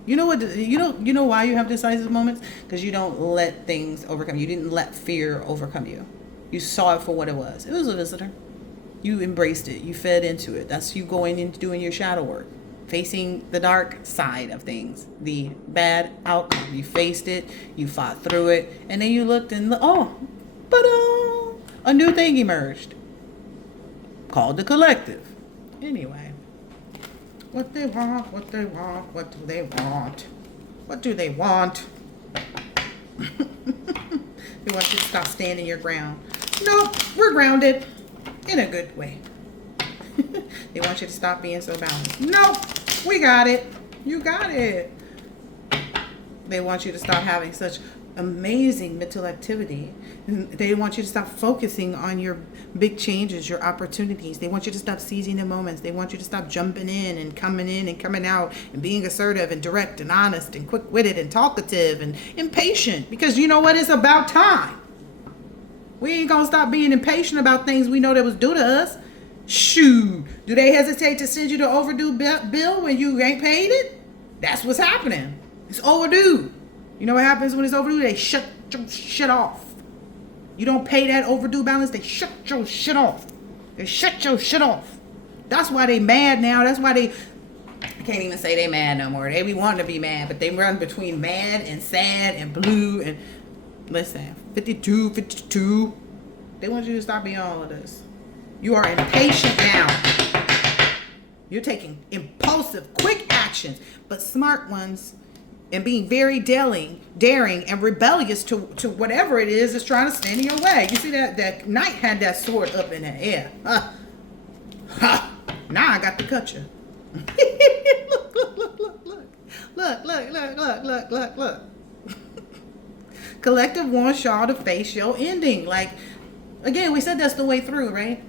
You know what? You know why you have decisive moments? Because you don't let things overcome you. You didn't let fear overcome you. You saw it for what it was. It was a visitor. You embraced it. You fed into it. That's you going into doing your shadow work, facing the dark side of things, the bad outcome. You faced it. You fought through it, and then you looked and a new thing emerged called the collective. Anyway. What they want, what do they want, what do they want? They want you to stop standing your ground. Nope, we're grounded in a good way. They want you to stop being so balanced. Nope, we got it. You got it. They want you to stop having such amazing mental activity. They want you to stop focusing on your big changes, your opportunities. They want you to stop seizing the moments. They want you to stop jumping in and coming out and being assertive and direct and honest and quick-witted and talkative and impatient. Because you know what? It's about time. We ain't gonna stop being impatient about things we know that was due to us. Shoo. Do they hesitate to send you the overdue bill when you ain't paid it? That's what's happening. It's overdue. You know what happens when it's overdue? They shut your shit off. You don't pay that overdue balance, they shut your shit off. They shut your shit off. That's why they mad now. That's why I can't even say they mad no more. They be wanting to be mad, but they run between mad and sad and blue and listen, 52. They want you to stop being all of this. You are impatient now. You're taking impulsive, quick actions, but smart ones. And being very daring and rebellious to whatever it is that's trying to stand in your way. You see that knight had that sword up in the air. Now I got to cut you. Look. Collective wants y'all to face your ending. Like, again, we said that's the way through, right?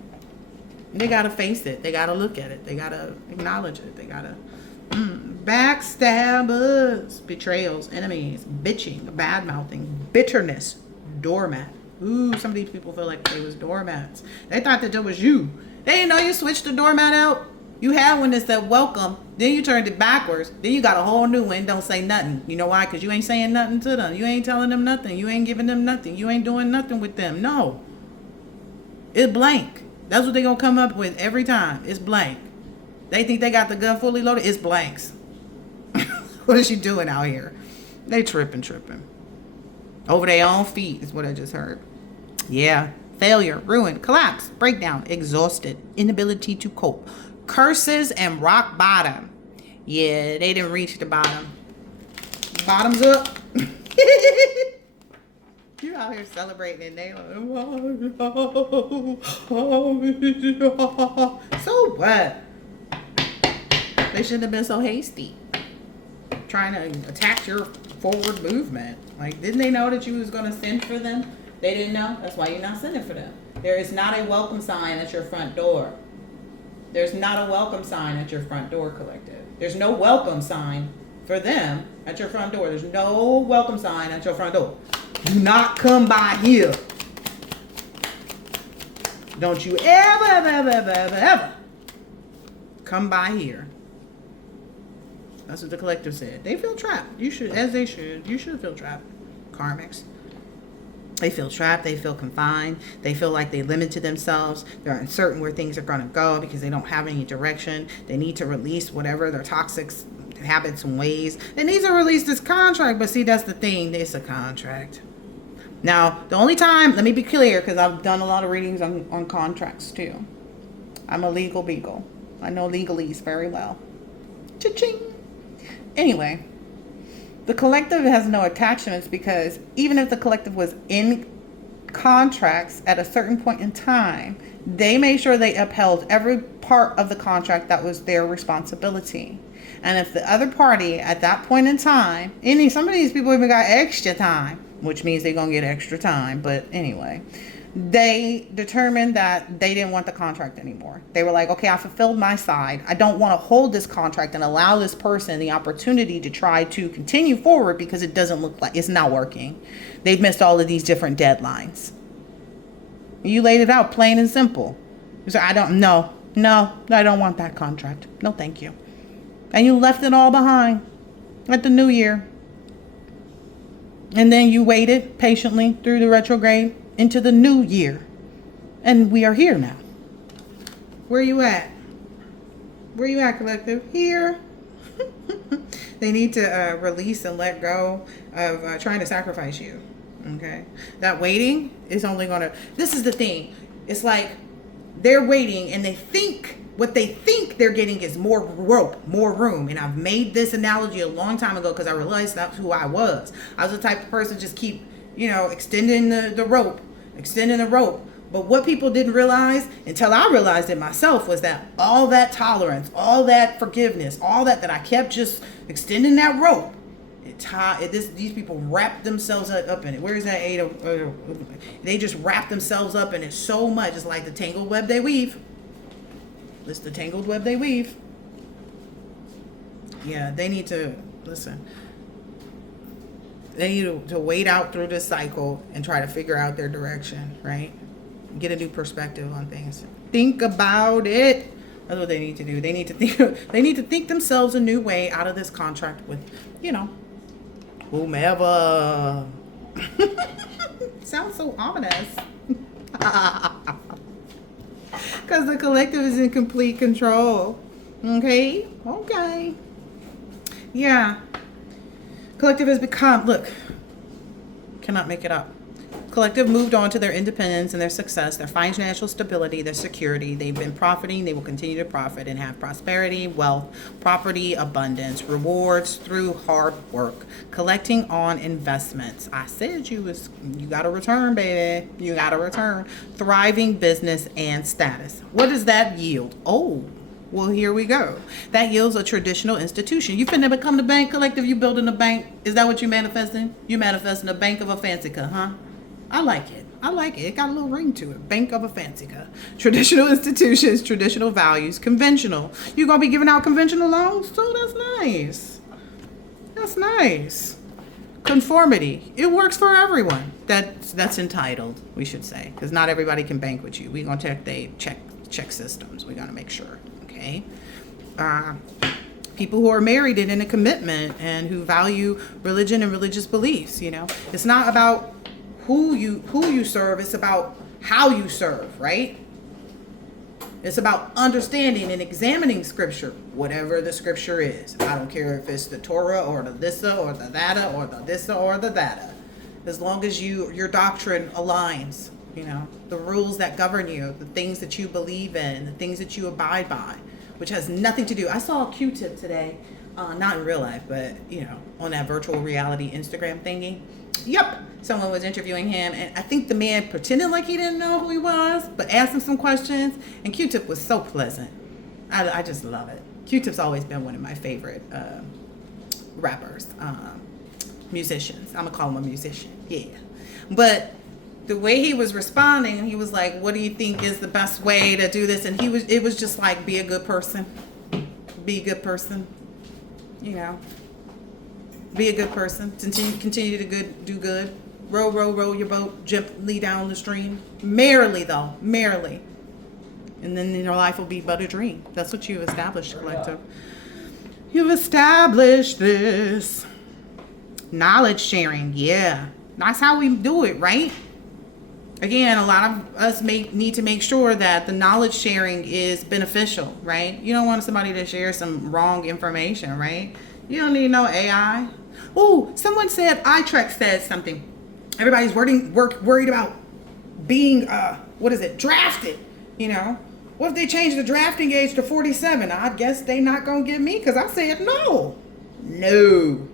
They got to face it. They got to look at it. They got to acknowledge it. They got to... backstabbers, betrayals, enemies, bitching, bad-mouthing, bitterness, doormat. Ooh, some of these people feel like they was doormats. They thought that was you. They didn't know you switched the doormat out. You had one that said welcome, then you turned it backwards, then you got a whole new one, don't say nothing. You know why? Because you ain't saying nothing to them. You ain't telling them nothing. You ain't giving them nothing. You ain't doing nothing with them. No. It's blank. That's what they gonna come up with every time. It's blank. They think they got the gun fully loaded. It's blanks. What is she doing out here? They tripping. Over their own feet is what I just heard. Yeah. Failure, ruin, collapse, breakdown, exhausted, inability to cope, curses, and rock bottom. Yeah, they didn't reach the bottom. Bottoms up. You out here celebrating and they like, so what? They shouldn't have been so hasty trying to attack your forward movement. Like, didn't they know that you was going to send for them? They didn't know. That's why you're not sending for them. There is not a welcome sign at your front door. There's not a welcome sign at your front door, collective. There's no welcome sign for them at your front door. There's no welcome sign at your front door. Do not come by here. Don't you ever come by here. That's what the collective said. They feel trapped. You should, as they should. You should feel trapped. Karmics. They feel trapped. They feel confined. They feel like they limited themselves. They're uncertain where things are going to go because they don't have any direction. They need to release whatever their toxic habits and ways. They need to release this contract. But see, that's the thing. It's a contract. Now, the only time, let me be clear, because I've done a lot of readings on contracts too. I'm a legal beagle. I know legalese very well. Cha-ching. Anyway, the collective has no attachments because even if the collective was in contracts at a certain point in time, they made sure they upheld every part of the contract that was their responsibility. And if the other party at that point in time, some of these people even got extra time, which means they're going to get extra time. But anyway, they determined that they didn't want the contract anymore. They were like, okay, I fulfilled my side. I don't want to hold this contract and allow this person the opportunity to try to continue forward because it doesn't look like it's not working. They've missed all of these different deadlines. You laid it out plain and simple. You said, I don't want that contract. No, thank you. And you left it all behind at the new year. And then you waited patiently through the retrograde into the new year. And we are here now. Where you at? Where you at, collective? Here. They need to release and let go of trying to sacrifice you. Okay? That waiting is only going to... This is the thing. It's like they're waiting and they think... What they think they're getting is more rope, more room. And I've made this analogy a long time ago because I realized that's who I was. I was the type of person just keep, extending the rope. But what people didn't realize until I realized it myself was that all that tolerance, all that forgiveness, all that I kept just extending that rope. These people wrap themselves up in it. Where is that Ada? They just wrap themselves up in it so much. It's like the tangled web they weave. It's the tangled web they weave. Yeah, they need to, listen. They need to wait out through this cycle and try to figure out their direction, right? Get a new perspective on things. Think about it. That's what they need to do. They need to think themselves a new way out of this contract with, whomever. Sounds so ominous. Because the collective is in complete control. Okay? Yeah. Collective has become, look, cannot make it up. Collective moved on to their independence and their success, their financial stability, their security. They've been profiting. They will continue to profit and have prosperity, wealth, property, abundance, rewards through hard work, collecting on investments. I said you got to return, baby. You got to return. Thriving business and status. What does that yield? Oh, well, here we go. That yields a traditional institution. You finna become the bank, collective. You building a bank. Is that what you manifesting? You manifesting a bank of a fancy car, huh? I like it. It got a little ring to it. Bank of a fancy car. Traditional institutions, traditional values, conventional. You gonna be giving out conventional loans too? That's nice. Conformity. It works for everyone. That's entitled, we should say, because not everybody can bank with you. We gonna check systems. We gotta make sure. Okay. People who are married and in a commitment and who value religion and religious beliefs. It's not about who you serve, it's about how you serve, right? It's about understanding and examining scripture, whatever the scripture is. I don't care if it's the Torah or the this'a or the that'a or the this'a or the that'a. As long as your doctrine aligns, the rules that govern you, the things that you believe in, the things that you abide by, which has nothing to do. I saw a Q-tip today, not in real life, but on that virtual reality Instagram thingy. Yep. Someone was interviewing him, and I think the man pretended like he didn't know who he was, but asked him some questions, and Q-tip was so pleasant. I just love it. Q-Tip's always been one of my favorite rappers, musicians. I'm gonna call him a musician, yeah. But the way he was responding, he was like, "What do you think is the best way to do this?" And it was just like, "Be a good person, be a good person, you know, be a good person. Continue to do good. Row your boat gently down the stream, merrily though, merrily, and then your life will be but a dream." That's what you established, collective. You've established this knowledge sharing, yeah. That's how we do it, right? Again, a lot of us need to make sure that the knowledge sharing is beneficial, right? You don't want somebody to share some wrong information, right? You don't need no AI. Oh, someone said, iTrex said something. Everybody's worried about being, drafted, you know? What if they change the drafting age to 47? I guess they not going to get me because I said no. No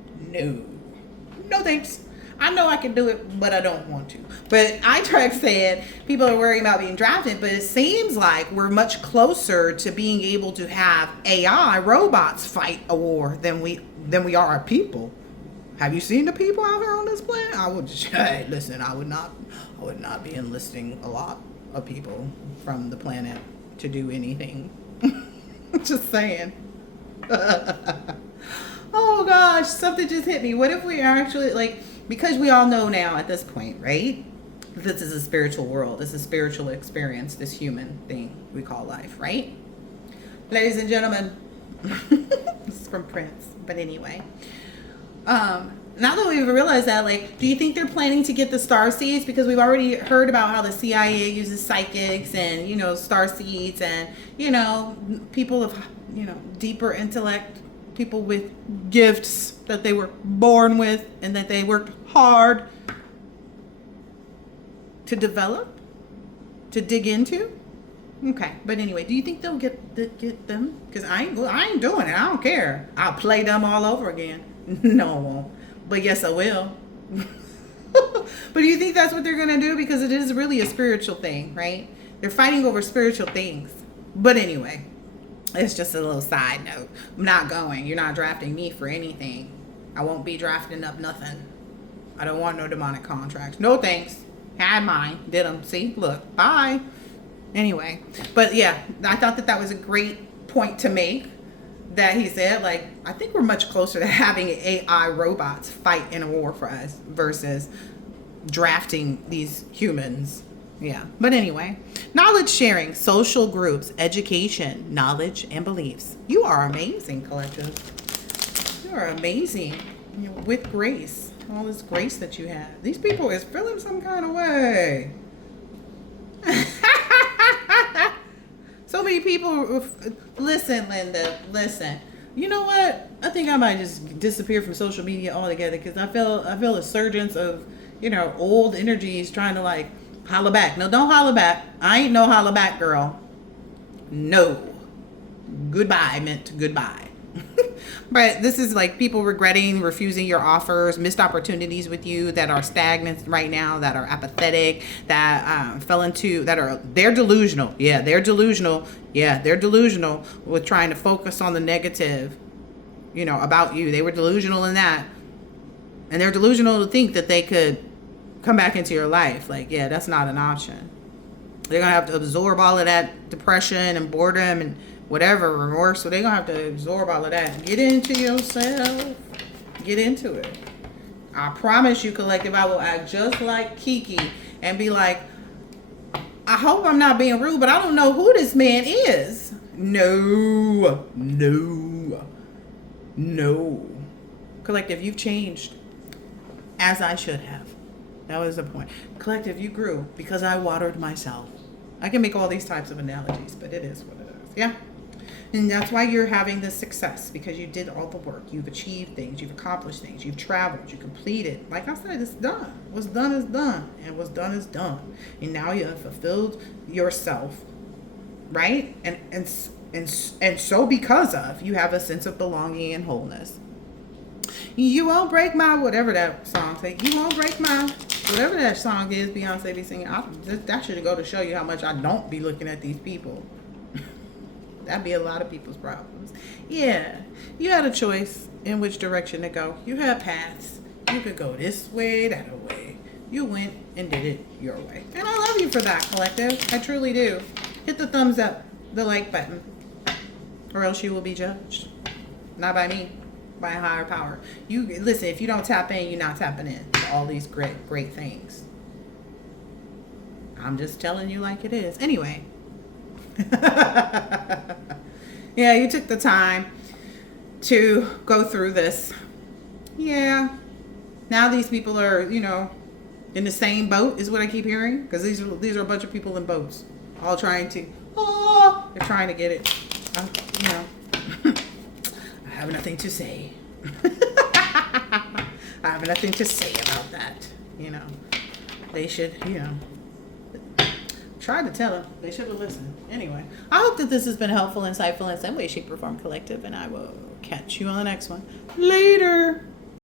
thanks. I know I can do it, but I don't want to. But iTrex said people are worried about being drafted, but it seems like we're much closer to being able to have AI robots fight a war than we are people. Have you seen the people out here on this planet? I would not be enlisting a lot of people from the planet to do anything. Just saying. Oh gosh, something just hit me. What if we are actually because we all know now at this point, right? This is a spiritual world. This is a spiritual experience, this human thing we call life, right? Ladies and gentlemen, this is from Prince, but anyway. Now that we've realized that, do you think they're planning to get the star seeds? Because we've already heard about how the CIA uses psychics and, star seeds and, people of, deeper intellect, people with gifts that they were born with and that they worked hard to develop, to dig into. Okay, but anyway, do you think they'll get them? Because I ain't doing it. I don't care. I'll play them all over again. No, I won't. But yes, I will. But do you think that's what they're going to do? Because it is really a spiritual thing, right? They're fighting over spiritual things. But anyway, it's just a little side note. I'm not going. You're not drafting me for anything. I won't be drafting up nothing. I don't want no demonic contracts. No thanks. Had mine. Did them. See? Look. Bye. Anyway. But yeah, I thought that was a great point to make. That he said, I think we're much closer to having AI robots fight in a war for us versus drafting these humans. Yeah. But anyway, knowledge sharing, social groups, education, knowledge, and beliefs. You are amazing, collective. You are amazing. With grace. All this grace that you have. These people is feeling some kind of way. So many people, listen, Linda, listen. You know what? I think I might just disappear from social media altogether because I feel a surgence of, old energies trying to holler back. No, don't holler back. I ain't no holler back girl. No. Goodbye meant goodbye. But this is people regretting, refusing your offers, missed opportunities with you that are stagnant right now, that are apathetic, that they're delusional. Yeah, they're delusional. Yeah, they're delusional with trying to focus on the negative, about you. They were delusional in that. And they're delusional to think that they could come back into your life. Yeah, that's not an option. They're going to have to absorb all of that depression and boredom and whatever, remorse. So they're going to have to absorb all of that. Get into yourself. Get into it. I promise you, collective, I will act just like Kiki and be like, I hope I'm not being rude, but I don't know who this man is. No. Collective, you've changed as I should have. That was the point. Collective, you grew because I watered myself. I can make all these types of analogies, but it is what it is. Yeah. And that's why you're having this success, because you did all the work. You've achieved things. You've accomplished things. You've traveled. You completed. Like I said, it's done. What's done is done. And what's done is done. And now you have fulfilled yourself, right? And so because of, you have a sense of belonging and wholeness. You won't break my, whatever that song says. You won't break my, whatever that song is Beyonce be singing. That should go to show you how much I don't be looking at these people. That'd be a lot of people's problems. Yeah, you had a choice in which direction to go. You had paths. You could go this way, that way. You went and did it your way. And I love you for that, collective. I truly do. Hit the thumbs up, the like button, or else you will be judged. Not by me, by a higher power. You listen, if you don't tap in, you're not tapping in to all these great things. I'm just telling you like it is. Anyway. Yeah, you took the time to go through this. Yeah. Now these people are, in the same boat is what I keep hearing. Because these are a bunch of people in boats. All trying to, they're trying to get it. I have nothing to say. I have nothing to say about that. They should, try to tell them. They should have listened. Anyway, I hope that this has been helpful, insightful, in some way, shape, or form, collective, and I will catch you on the next one. Later.